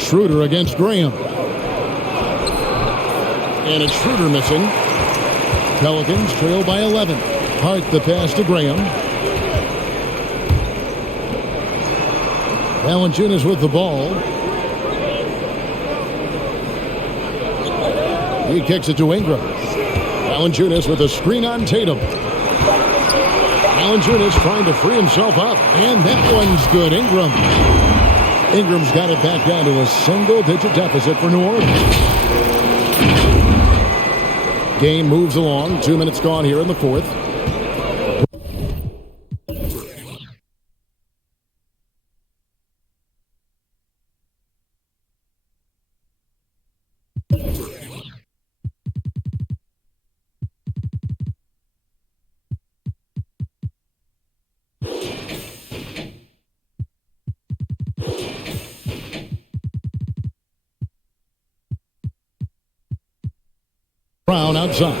Schroeder against Graham. And it's Schroeder missing. Pelicans trail by 11. Hart the pass to Graham. Valanciunas with the ball. He kicks it to Ingram. Valanciunas with a screen on Tatum. Valanciunas trying to free himself up. And that one's good. Ingram's got it back down to a single-digit deficit for New Orleans. Game moves along. 2 minutes gone here in the fourth. Brown outside.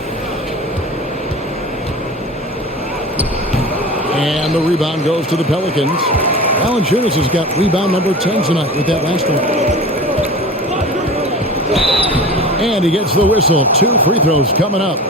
And the rebound goes to the Pelicans. Valanciunas has got rebound number 10 tonight with that last one. And he gets the whistle. 2 free throws coming up.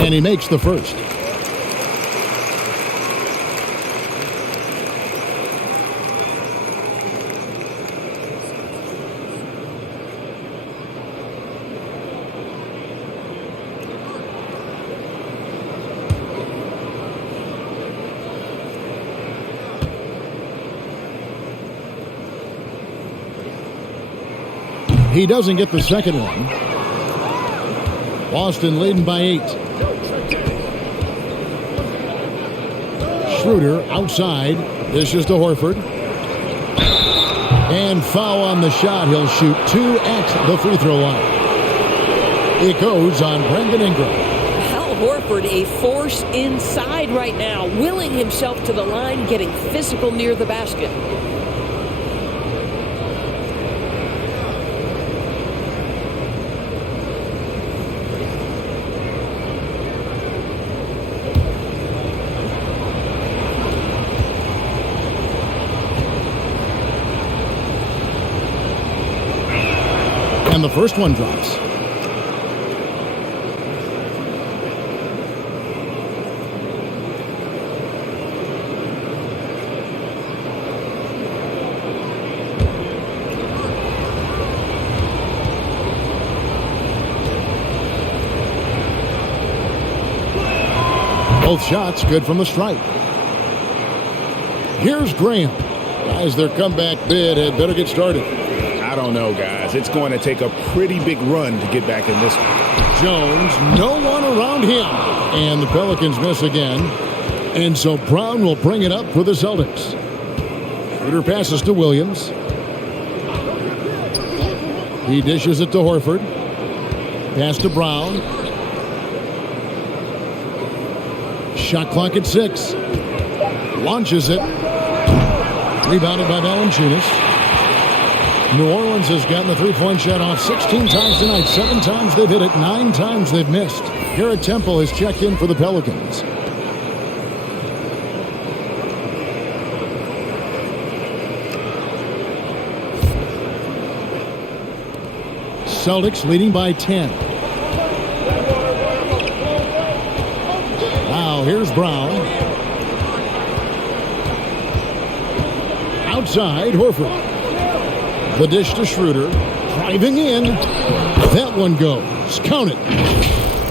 And he makes the first. He doesn't get the second one. Boston leading by 8. Schroeder outside. This is to Horford. And foul on the shot. He'll shoot 2 at the free throw line. It goes on Brandon Ingram. Al Horford, a force inside right now, willing himself to the line, getting physical near the basket. And the first one drops. Both shots good from the stripe. Here's Graham. Guys, their comeback bid had better get started. I don't know, guys. It's going to take a pretty big run to get back in this one. Jones, no one around him. And the Pelicans miss again. And so Brown will bring it up for the Celtics. Schroeder passes to Williams. He dishes it to Horford. Pass to Brown. Shot clock at 6. Launches it. Rebounded by Valanciunas. New Orleans has gotten the three-point shot off 16 times tonight. 7 times they've hit it. 9 times they've missed. Garrett Temple has checked in for the Pelicans. Celtics leading by 10. Now here's Brown. Outside, Horford. The dish to Schroeder. Driving in. That one goes. Count it.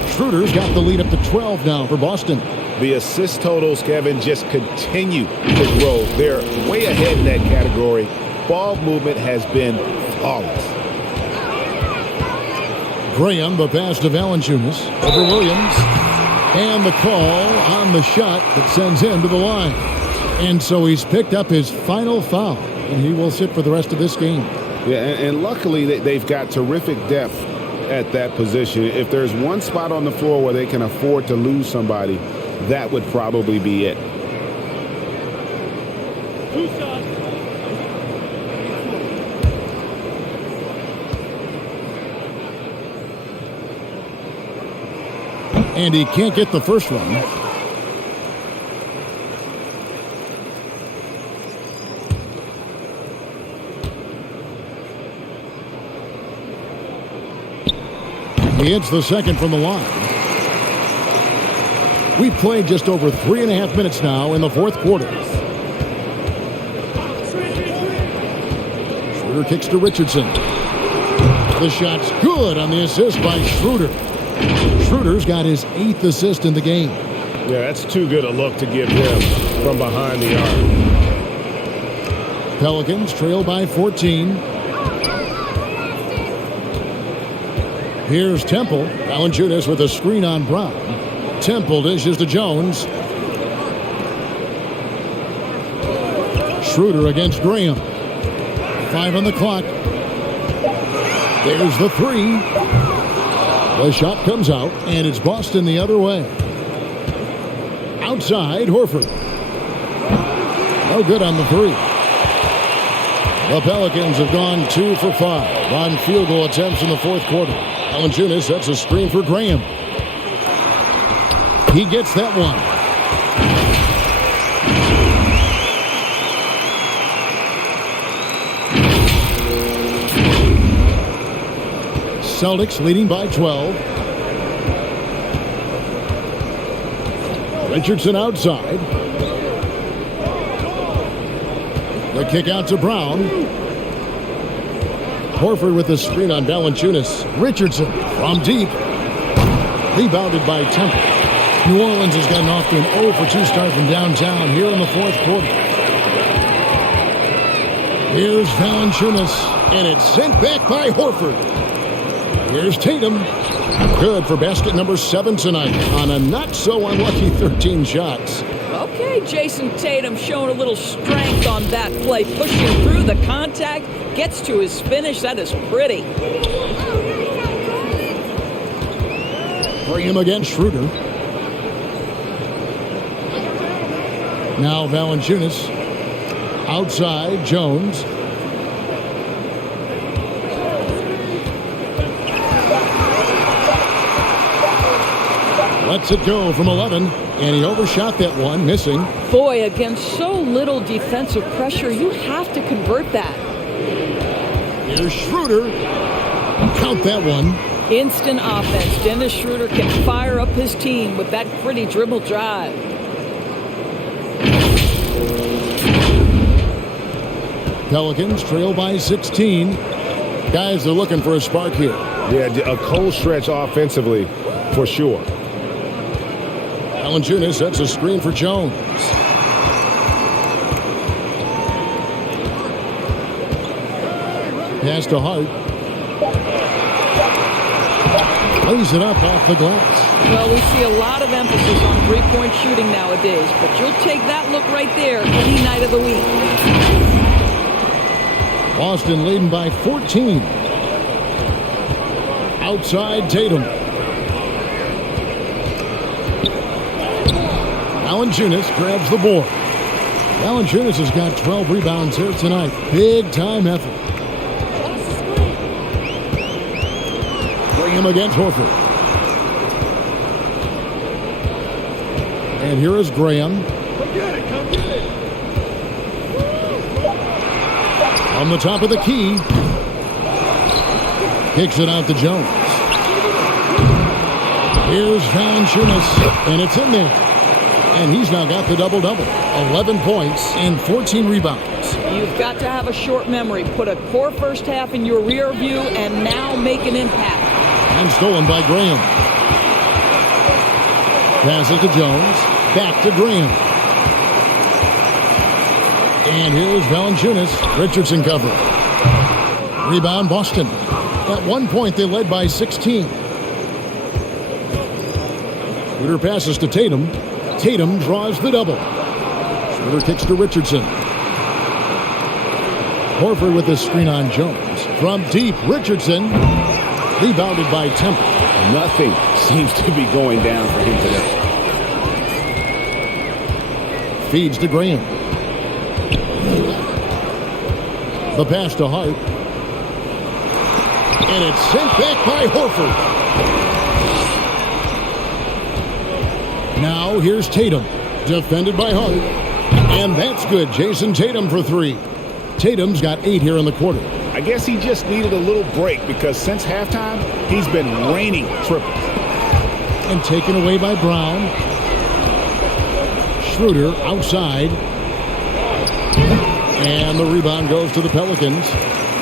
Schroeder's got the lead up to 12 now for Boston. The assist totals, Kevin, just continue to grow. They're way ahead in that category. Ball movement has been flawless. Graham, the pass to Valanciunas. Over Williams. And the call on the shot that sends him to the line. And so he's picked up his final foul. And he will sit for the rest of this game. Yeah, and luckily they've got terrific depth at that position. If there's one spot on the floor where they can afford to lose somebody, that would probably be it. And he can't get the first one. He hits the second from the line. We've played just over 3.5 minutes now in the fourth quarter. Schroeder kicks to Richardson. The shot's good on the assist by Schroeder. Schroeder's got his 8th assist in the game. Yeah, that's too good a look to give him from behind the arc. Pelicans trail by 14. Here's Temple. Valanciunas with a screen on Brown. Temple dishes to Jones. Schroeder against Graham. 5 on the clock. There's the three. The shot comes out, and it's Boston the other way. Outside, Horford. No good on the three. The Pelicans have gone 2 for 5 on field goal attempts in the fourth quarter. Valanciunas sets a screen for Graham. He gets that one. Celtics leading by 12. Richardson outside. The kick out to Brown. Horford with the screen on Valanciunas. Richardson from deep. Rebounded by Temple. New Orleans has gotten off to an 0 for 2 start from downtown here in the fourth quarter. Here's Valanciunas, and it's sent back by Horford. Here's Tatum. Good for basket number 7 tonight on a not-so-unlucky 13 shots. Okay, Jayson Tatum showing a little strength on that play, pushing through the contact, gets to his finish. That is pretty. Bring him against Schroeder. Now Valanciunas. Outside, Jones. Lets it go from 11, and he overshot that one, missing. Boy, against so little defensive pressure, you have to convert that. Here's Schroeder. Count that one. Instant offense. Dennis Schroeder can fire up his team with that pretty dribble drive. Pelicans trail by 16. Guys are looking for a spark here. Yeah, a cold stretch offensively, for sure. Valanciunas sets a screen for Jones. Pass to Hart. Lays it up off the glass. Well, we see a lot of emphasis on three-point shooting nowadays, but you'll take that look right there any night of the week. Boston leading by 14. Outside, Tatum. Valanciunas grabs the board. Valanciunas has got 12 rebounds here tonight. Big time effort. Bring him against Horford. And here is Graham. Come get it, come get it. On the top of the key. Kicks it out to Jones. Here's Valanciunas, and it's in there. And he's now got the double-double. 11 points and 14 rebounds. You've got to have a short memory. Put a poor first half in your rear view and now make an impact. And stolen by Graham. Pass it to Jones. Back to Graham. And here's Valanciunas. Richardson cover. Rebound Boston. At one point they led by 16. Schroeder passes to Tatum. Tatum draws the double. Schroeder kicks to Richardson. Horford with the screen on Jones. From deep, Richardson. Rebounded by Temple. Nothing seems to be going down for him today. Feeds to Graham. The pass to Hart. And it's sent back by Horford. Now here's Tatum. Defended by Hart. And that's good. Jayson Tatum for 3. Tatum's got 8 here in the quarter. I guess he just needed a little break because since halftime, he's been raining triples. And taken away by Brown. Schroeder outside. And the rebound goes to the Pelicans.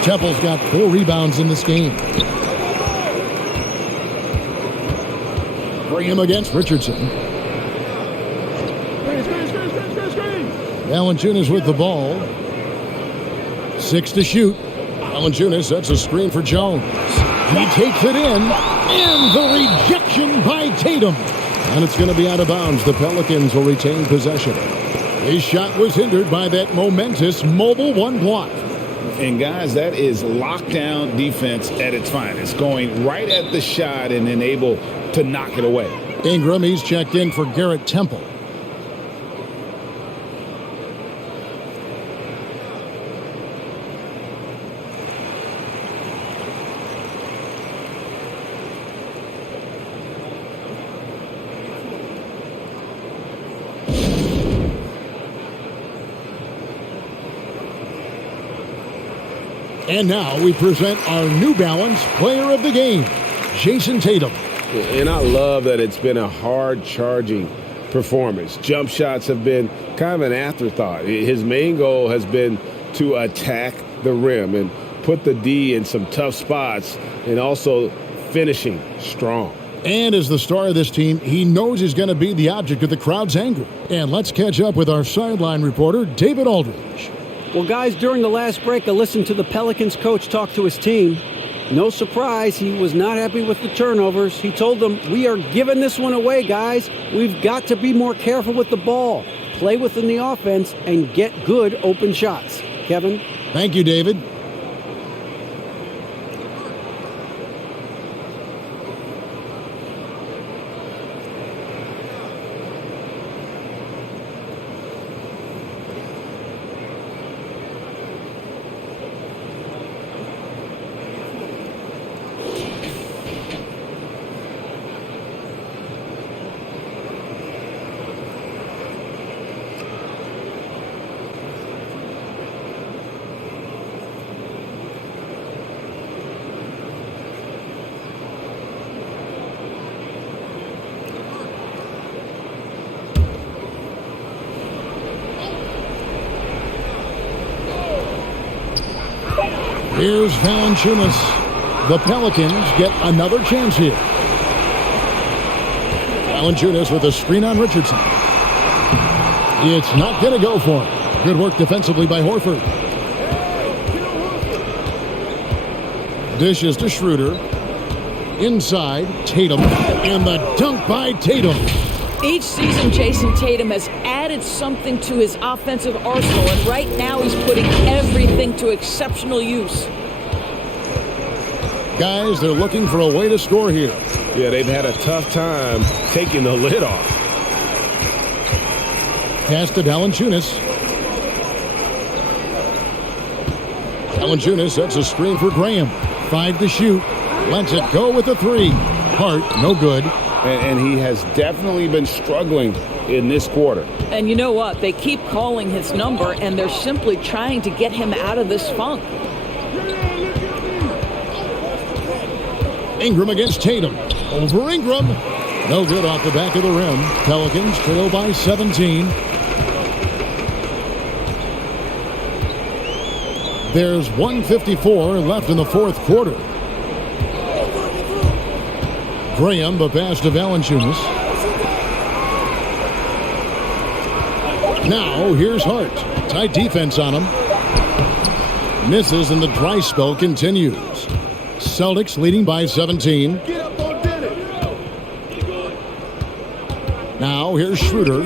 Temple's got 4 rebounds in this game. Bring him against Richardson. Valanciunas with the ball. 6 to shoot. Valanciunas sets a screen for Jones. He takes it in. And the rejection by Tatum. And it's going to be out of bounds. The Pelicans will retain possession. His shot was hindered by that momentous mobile one block. And, guys, that is lockdown defense at its finest, going right at the shot and then able to knock it away. Ingram, he's checked in for Garrett Temple. And now we present our New Balance Player of the Game, Jayson Tatum. And I love that it's been a hard-charging performance. Jump shots have been kind of an afterthought. His main goal has been to attack the rim and put the D in some tough spots and also finishing strong. And as the star of this team, he knows he's going to be the object of the crowd's anger. And let's catch up with our sideline reporter, David Aldridge. Well, guys, during the last break, I listened to the Pelicans coach talk to his team. No surprise, he was not happy with the turnovers. He told them, we are giving this one away, guys. We've got to be more careful with the ball, play within the offense, and get good open shots. Kevin? Thank you, David. Here's Valanciunas. The Pelicans get another chance here. Valanciunas with a screen on Richardson. It's not going to go for him. Good work defensively by Horford. Dishes to Schroeder. Inside, Tatum. And the dunk by Tatum. Each season, Jayson Tatum has added something to his offensive arsenal, and right now he's putting everything to exceptional use. Guys, they're looking for a way to score here. Yeah, they've had a tough time taking the lid off. Pass to Valanciunas. Valanciunas sets a screen for Graham. 5 to shoot. Lets it go with a 3. Hart, no good. And he has definitely been struggling in this quarter. And you know what? They keep calling his number, and they're simply trying to get him out of this funk. Ingram against Tatum. Over Ingram. No good off the back of the rim. Pelicans trail by 17. There's 1:54 left in the fourth quarter. Graham, the pass to Valanciunas. Now, here's Hart. Tight defense on him. Misses, and the dry spell continues. Celtics leading by 17. Now, here's Schroeder.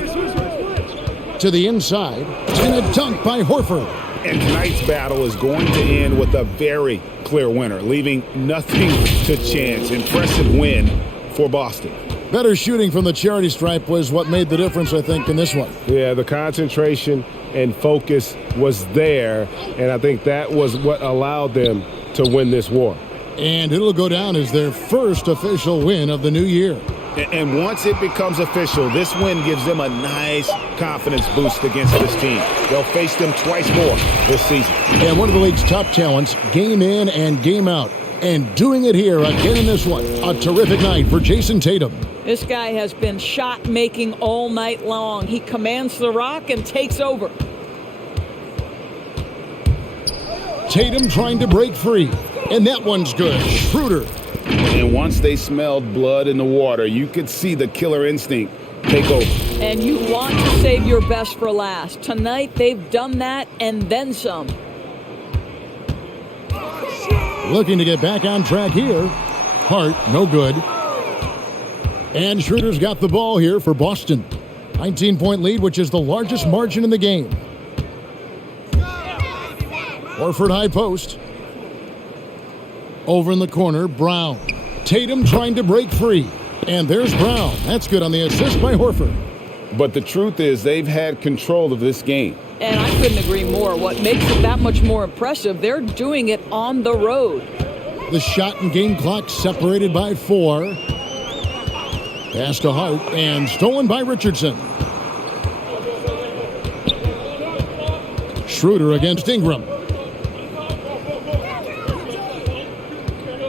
To the inside. And a dunk by Horford. And tonight's battle is going to end with a very clear winner, leaving nothing to chance. Impressive win for Boston. Better shooting from the charity stripe was what made the difference, I think, in this one. Yeah, the concentration and focus was there, and I think that was what allowed them to win this war. And it'll go down as their first official win of the new year. And once it becomes official, this win gives them a nice confidence boost against this team. They'll face them twice more this season. And one of the league's top talents, game in and game out. And doing it here again in this one. A terrific night for Jayson Tatum. This guy has been shot-making all night long. He commands the rock and takes over. Tatum trying to break free. And that one's good. Schroeder. And once they smelled blood in the water, you could see the killer instinct take over. And you want to save your best for last. Tonight, they've done that and then some. Looking to get back on track here. Hart, no good. And Schroeder's got the ball here for Boston. 19-point lead, which is the largest margin in the game. Horford high post. Over in the corner, Brown. Tatum trying to break free. And there's Brown. That's good on the assist by Horford. But the truth is they've had control of this game. And I couldn't agree more. What makes it that much more impressive, they're doing it on the road. The shot and game clock separated by 4. Pass to Hart and stolen by Richardson. Schroeder against Ingram.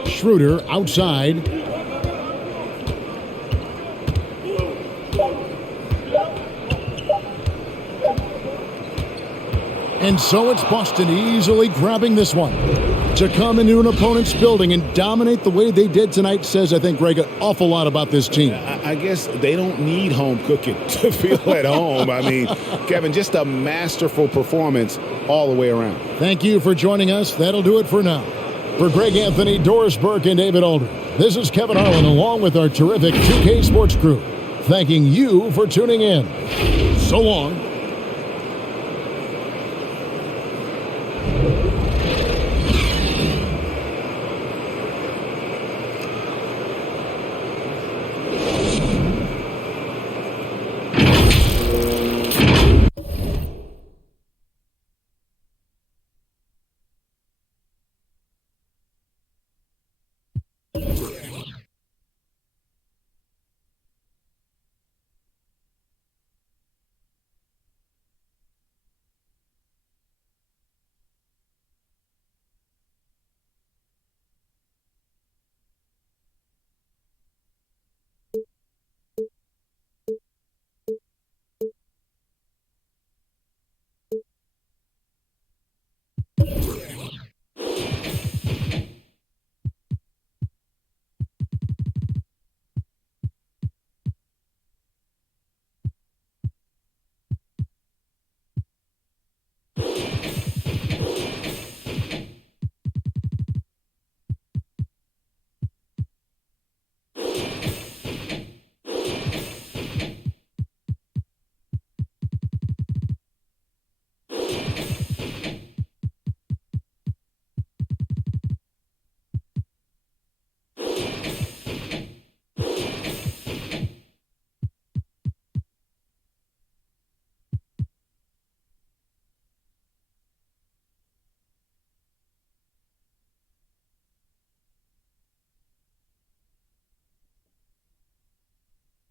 Schroeder outside. And so it's Boston easily grabbing this one. To come into an opponent's building and dominate the way they did tonight says, I think, Greg, an awful lot about this team. I guess they don't need home cooking to feel at home. I mean, Kevin, just a masterful performance all the way around. Thank you for joining us. That'll do it for now. For Greg Anthony, Doris Burke, and David Aldridge, this is Kevin Harlan along with our terrific 2K Sports crew, thanking you for tuning in. So long.